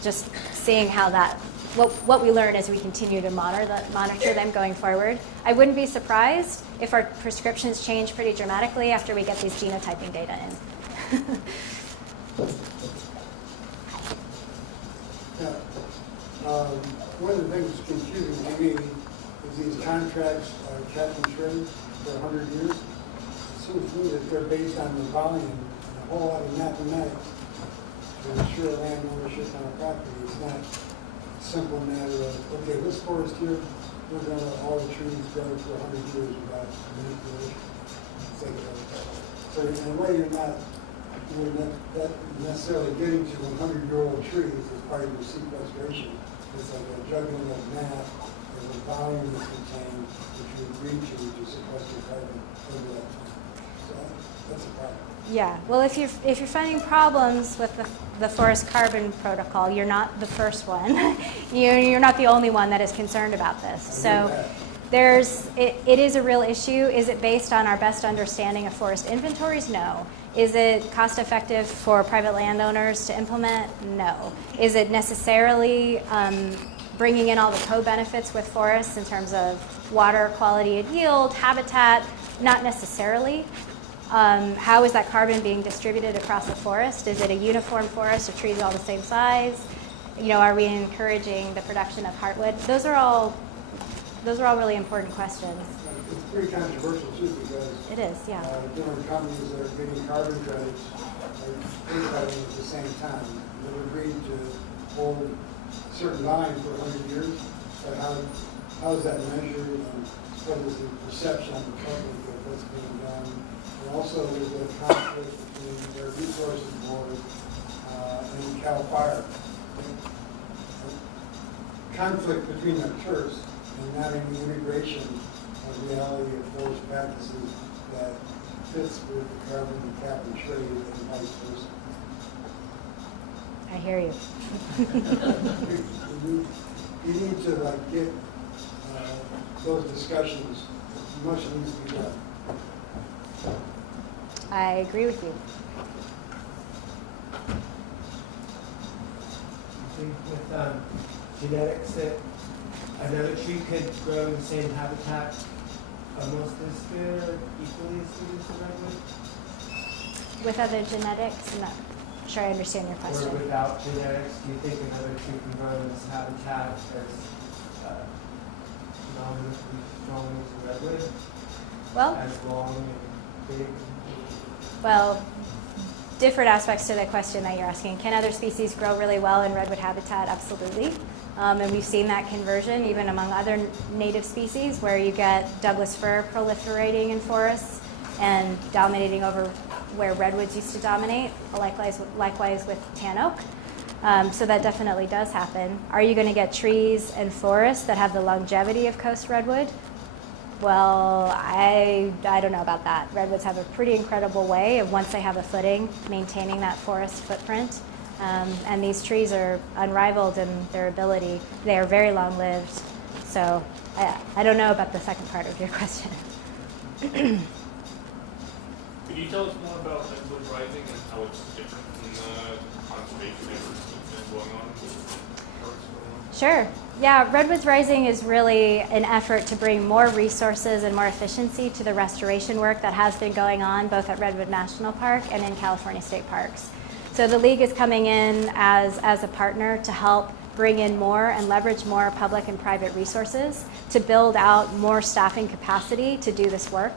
Just seeing how that, what we learn as we continue to monitor them going forward. I wouldn't be surprised if our prescriptions change pretty dramatically after we get these genotyping data in. One of the things that's confusing to me is these contracts are cap and trade for 100 years. It seems to me that they're based on the volume and a whole lot of mathematics to ensure land ownership on a property. It's not a simple matter of, okay, this forest here, we're going to let all the trees grow for 100 years without manipulation. So in a way, you're not necessarily getting to 100-year-old trees as part of your sequestration. It's like a juggling of math and the volume is contained, which you agree to sequester carbon over that time. So that's a problem. Yeah, well, if you're finding problems with the forest carbon protocol, you're not the first one. You're not the only one that is concerned about this. So it is a real issue. Is it based on our best understanding of forest inventories? No. Is it cost effective for private landowners to implement? No. Is it necessarily bringing in all the co-benefits with forests in terms of water quality and yield, habitat? Not necessarily. How is that carbon being distributed across the forest? Is it a uniform forest of trees all the same size? Are we encouraging the production of heartwood? Those are all really important questions. It's pretty controversial too, because it is, yeah. Different companies that are getting carbon credits are cutting at the same time. They've agreed to hold a certain volume for 100 years, but how is that measured, and what is the perception of the public of what's being done? And also there's a conflict between their resources board and CAL FIRE. Conflict between the turfs and not any integration of reality of forest practices that fits with the carbon cap and trade and vice versa. I hear you. You need to get those discussions. Much needs to be done. I agree with you. I think with genetics that another tree could grow in the same habitat almost as good or equally as good as the redwood? With other genetics? No. sure I understand your question. Or without genetics, do you think another tree can grow in this habitat as predominantly strong as a redwood? Well, As long and big? well, different aspects to the question that you're asking. Can other species grow really well in redwood habitat? Absolutely. And we've seen that conversion even among other native species where you get Douglas fir proliferating in forests and dominating over where redwoods used to dominate, likewise with tan oak. So that definitely does happen. Are you going to get trees and forests that have the longevity of coast redwood? Well, I don't know about that. Redwoods have a pretty incredible way of, once they have a footing, maintaining that forest footprint. And these trees are unrivaled in their ability. They are very long-lived. So I don't know about the second part of your question. Could you tell us more about Redwood Rising and how it's different from the conservation efforts that have been going on? Sure. Yeah, Redwoods Rising is really an effort to bring more resources and more efficiency to the restoration work that has been going on both at Redwood National Park and in California State Parks. So the League is coming in as a partner to help bring in more and leverage more public and private resources to build out more staffing capacity to do this work.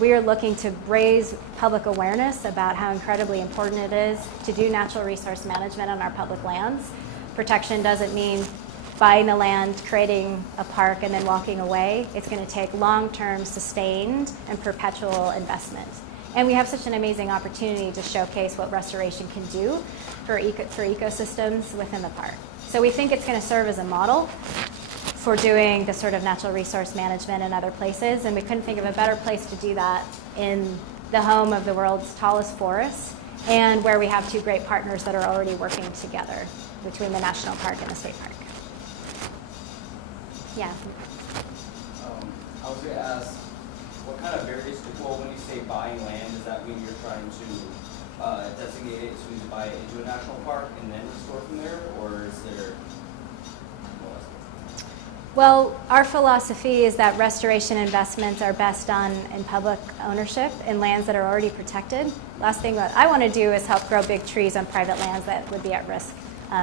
We are looking to raise public awareness about how incredibly important it is to do natural resource management on our public lands. Protection doesn't mean buying the land, creating a park, and then walking away. It's going to take long-term, sustained, and perpetual investment. And we have such an amazing opportunity to showcase what restoration can do for ecosystems within the park. So we think it's going to serve as a model for doing the sort of natural resource management in other places, and we couldn't think of a better place to do that in the home of the world's tallest forests and where we have two great partners that are already working together between the national park and the state park. Yeah. I was going to ask, what kind of barriers, well, when you say buying land, does that mean you're trying to designate it so we can buy it into a national park and then restore from there, or is there? Well, our philosophy is that restoration investments are best done in public ownership in lands that are already protected. Last thing that I want to do is help grow big trees on private lands that would be at risk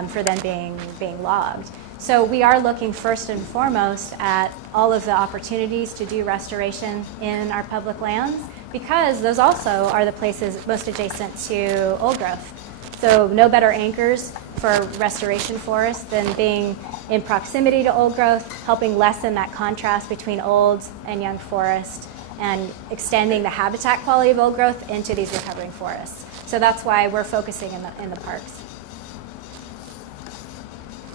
for them being logged. So we are looking first and foremost at all of the opportunities to do restoration in our public lands, because those also are the places most adjacent to old growth. So no better anchors for restoration forests than being in proximity to old growth, helping lessen that contrast between old and young forest, and extending the habitat quality of old growth into these recovering forests. So that's why we're focusing in the parks.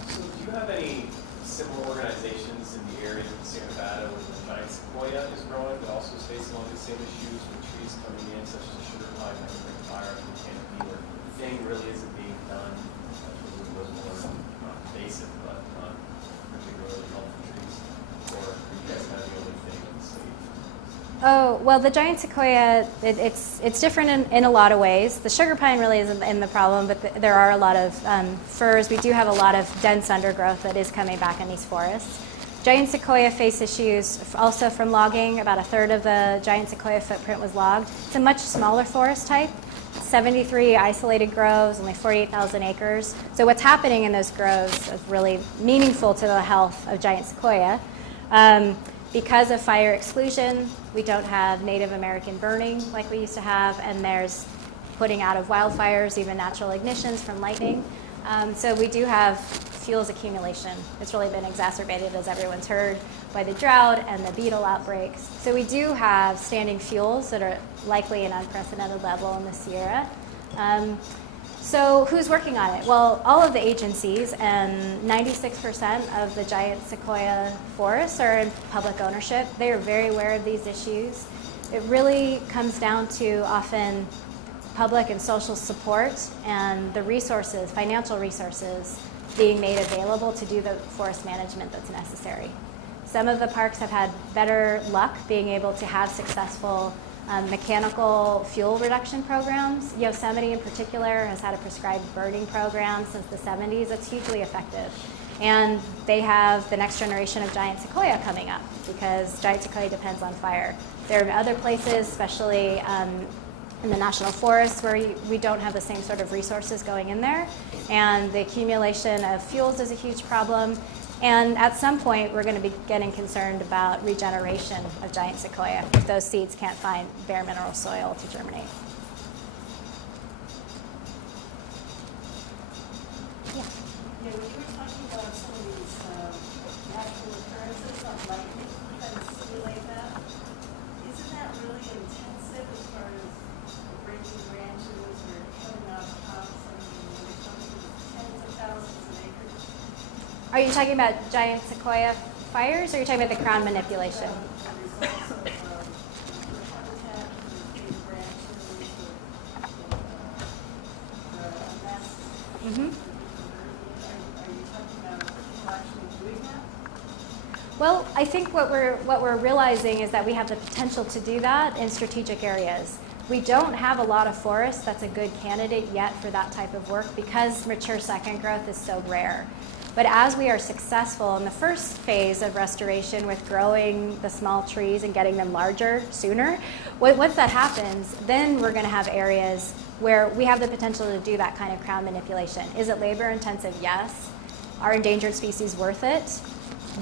So do you have any similar organizations in the area of Sierra Nevada where the giant sequoia is growing that also is facing all these same issues with trees coming in, such as a sugar pine that can bring fire up in the canopy, where thing really isn't being done? It was more not invasive, but not particularly helpful trees. Or are you guys kind of the only thing in the state? Oh, well, the giant sequoia, it's different in a lot of ways. The sugar pine really isn't in the problem, but there are a lot of firs. We do have a lot of dense undergrowth that is coming back in these forests. Giant sequoia face issues also from logging. About a third of the giant sequoia footprint was logged. It's a much smaller forest type, 73 isolated groves, only 48,000 acres. So what's happening in those groves is really meaningful to the health of giant sequoia. Because of fire exclusion, we don't have Native American burning like we used to have, and there's putting out of wildfires, even natural ignitions from lightning. So we do have fuels accumulation. It's really been exacerbated, as everyone's heard, by the drought and the beetle outbreaks. So we do have standing fuels that are likely an unprecedented level in the Sierra. So who's working on it? Well, all of the agencies, and 96% of the giant sequoia forests are in public ownership. They are very aware of these issues. It really comes down to often public and social support and the resources, financial resources, being made available to do the forest management that's necessary. Some of the parks have had better luck being able to have successful mechanical fuel reduction programs. Yosemite in particular has had a prescribed burning program since the 70s. It's hugely effective. And they have the next generation of giant sequoia coming up because giant sequoia depends on fire. There are other places, especially in the national forests where we don't have the same sort of resources going in there. And the accumulation of fuels is a huge problem. And at some point, we're going to be getting concerned about regeneration of giant sequoia if those seeds can't find bare mineral soil to germinate. Yeah. Yeah, when you were talking about some of these natural occurrences of lightning, trying to simulate that, isn't that really intensive as far as breaking branches or cutting off tops? I mean, when you're talking tens of thousands of acres. Are you talking about giant sequoia fires, or are you talking about the crown manipulation? The results of habitat, big branches, or mass. Mm-hmm. Are you talking about people actually doing that? Well, I think what we're realizing is that we have the potential to do that in strategic areas. We don't have a lot of forest that's a good candidate yet for that type of work because mature second growth is so rare. But as we are successful in the first phase of restoration with growing the small trees and getting them larger sooner, once that happens, then we're going to have areas where we have the potential to do that kind of crown manipulation. Is it labor intensive? Yes. Are endangered species worth it?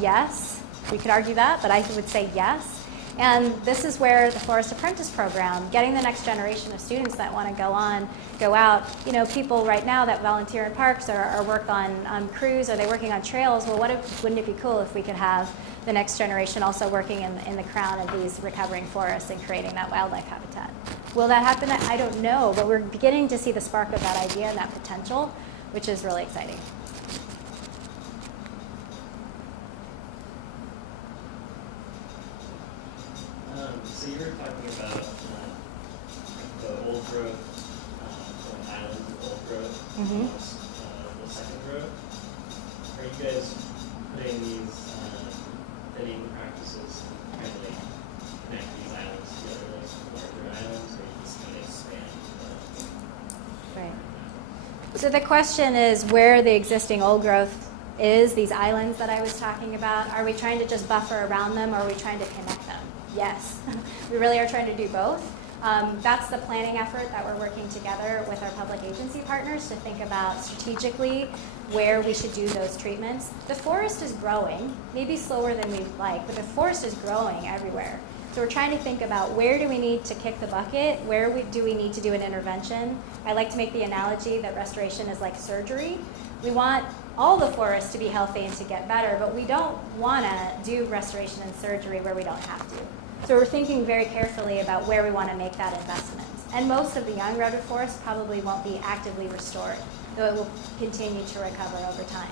Yes. We could argue that, but I would say yes. And this is where the Forest Apprentice Program, getting the next generation of students that want to go out, you know, people right now that volunteer in parks or work on crews, or they're working on trails, well, wouldn't it be cool if we could have the next generation also working in the crown of these recovering forests and creating that wildlife habitat? Will that happen? I don't know, but we're beginning to see the spark of that idea and that potential, which is really exciting. So you were talking about the old growth, islands of old growth, Mm-hmm. The second growth. Are you guys putting these fitting practices and kind of like connect these islands together like some larger islands, or you just kind of expand? Right. So the question is where the existing old growth is, these islands that I was talking about. Are we trying to just buffer around them, or are we trying to connect them? Yes, we really are trying to do both. That's the planning effort that we're working together with our public agency partners to think about strategically where we should do those treatments. The forest is growing, maybe slower than we'd like, but the forest is growing everywhere. So we're trying to think about where do we need to kick the bucket, do we need to do an intervention. I like to make the analogy that restoration is like surgery. We want all the forests to be healthy and to get better, but we don't want to do restoration and surgery where we don't have to. So we're thinking very carefully about where we want to make that investment. And most of the young redwood forests probably won't be actively restored, though it will continue to recover over time.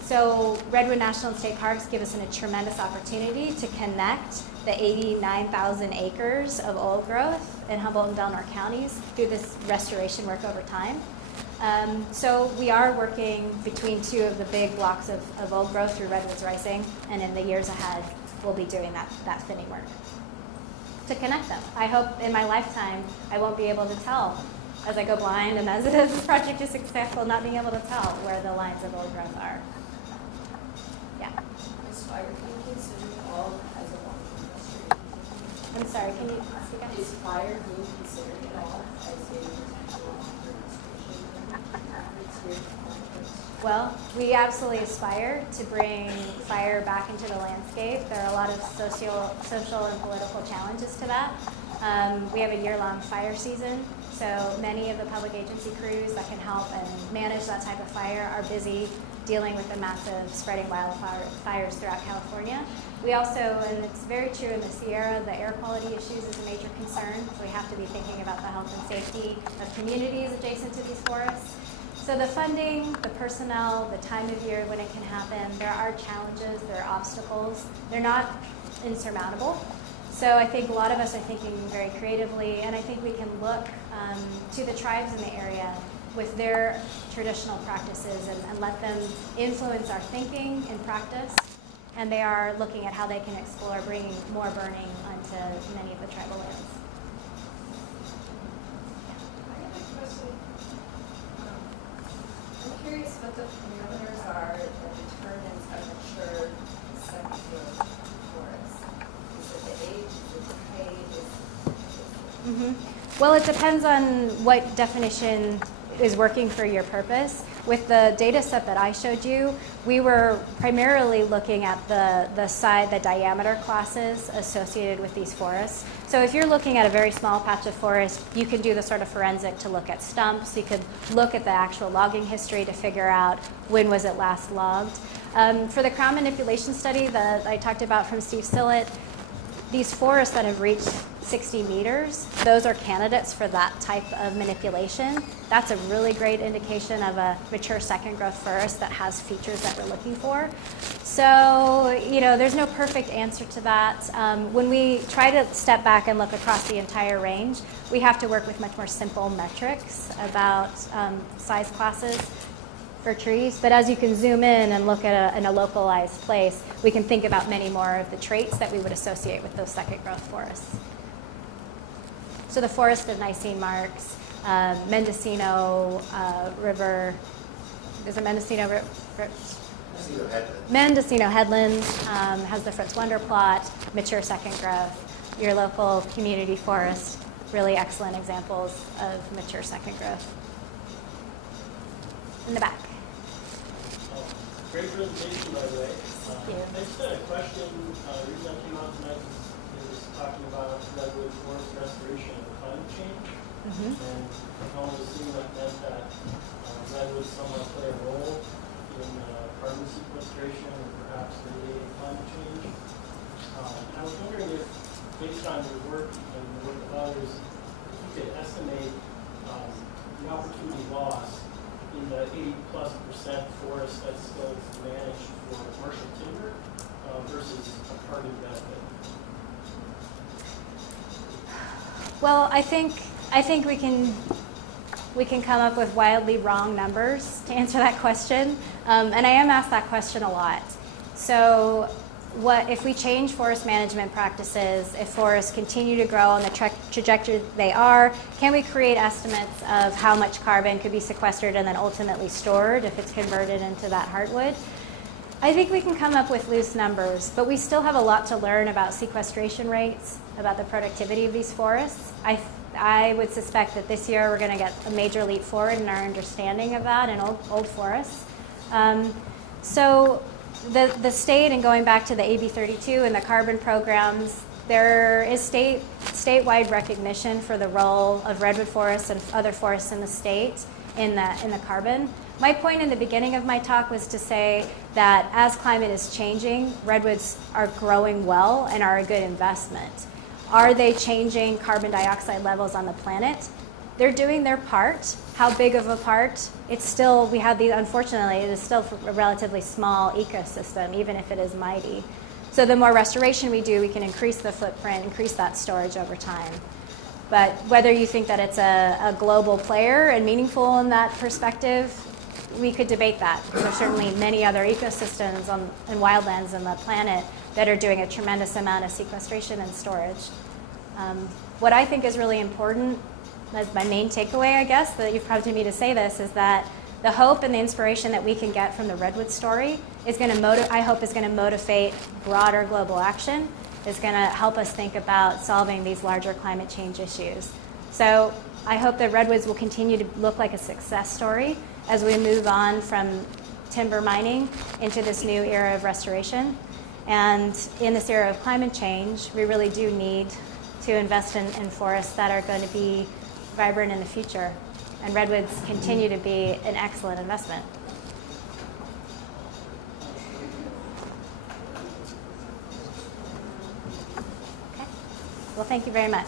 So Redwood National and State Parks give us a tremendous opportunity to connect the 89,000 acres of old growth in Humboldt and Delaware counties through this restoration work over time. So we are working between two of the big blocks of old growth through Redwoods Rising, and in the years ahead, we'll be doing that thinning work to connect them. I hope in my lifetime, I won't be able to tell as I go blind and as this project is successful, not being able to tell where the lines of old growth are. Yeah. Is fire being considered at all as a long-term restoration? I'm sorry, can you speak up? Is fire being considered at all as a potential long-term restoration? Well, we absolutely aspire to bring fire back into the landscape. There are a lot of social and political challenges to that. We have a year-long fire season, so many of the public agency crews that can help and manage that type of fire are busy dealing with the massive spreading wildfires throughout California. We also, and it's very true in the Sierra, the air quality issues is a major concern, so we have to be thinking about the health and safety of communities adjacent to these forests. So the funding, the personnel, the time of year when it can happen, there are challenges, there are obstacles. They're not insurmountable. So I think a lot of us are thinking very creatively, and I think we can look to the tribes in the area with their traditional practices and let them influence our thinking and practice. And they are looking at how they can explore bringing more burning onto many of the tribal lands. I'm curious what the parameters are that determines a mature second growth forest. Is it the age? Is it the height? Well, it depends on what definition is working for your purpose. With the data set that I showed you, we were primarily looking at the diameter classes associated with these forests. So if you're looking at a very small patch of forest, you can do the sort of forensic to look at stumps. You could look at the actual logging history to figure out when was it last logged. For the crown manipulation study that I talked about from Steve Sillett, these forests that have reached 60 meters, those are candidates for that type of manipulation. That's a really great indication of a mature second growth forest that has features that we're looking for. So, there's no perfect answer to that. When we try to step back and look across the entire range, we have to work with much more simple metrics about size classes for trees. But as you can zoom in and look at in a localized place, we can think about many more of the traits that we would associate with those second growth forests. So the forest of Nicene marks, Mendocino River, there's a Mendocino River. Mendocino Headlands has the Fritz Wonder plot, mature second growth. Your local community forest, really excellent examples of mature second growth. In the back. Great presentation, by the way. Thank you. I just had a question. The reason I came out tonight is talking about redwood forest restoration and climate change. And I can only assume that meant that redwoods somehow play a role in carbon sequestration and perhaps mitigating climate change. I was wondering if, based on your work and the work of others, if you could estimate the opportunity loss in the 80+% forest that's still managed for commercial timber versus a carbon benefit. Well, I think we can come up with wildly wrong numbers to answer that question, and I am asked that question a lot. So, what if we change forest management practices? If forests continue to grow on the trajectory they are, can we create estimates of how much carbon could be sequestered and then ultimately stored if it's converted into that heartwood? I think we can come up with loose numbers, but we still have a lot to learn about sequestration rates, about the productivity of these forests. I would suspect that this year we're going to get a major leap forward in our understanding of that in old forests. So the state, and going back to the AB 32 and the carbon programs, there is statewide recognition for the role of redwood forests and other forests in the state in the carbon. My point in the beginning of my talk was to say that as climate is changing, redwoods are growing well and are a good investment. Are they changing carbon dioxide levels on the planet? They're doing their part. How big of a part? It's still, unfortunately, it is still a relatively small ecosystem, even if it is mighty. So the more restoration we do, we can increase the footprint, increase that storage over time. But whether you think that it's a global player and meaningful in that perspective, we could debate that. There's certainly many other ecosystems and wildlands on the planet that are doing a tremendous amount of sequestration and storage. What I think is really important, as my main takeaway, I guess, that you've prompted me to say this, is that the hope and the inspiration that we can get from the redwood story is going to I hope is going to motivate broader global action. Is going to help us think about solving these larger climate change issues. So I hope that redwoods will continue to look like a success story as we move on from timber mining into this new era of restoration. And in this era of climate change, we really do need to invest in forests that are going to be vibrant in the future. And redwoods continue to be an excellent investment. Okay. Well, thank you very much.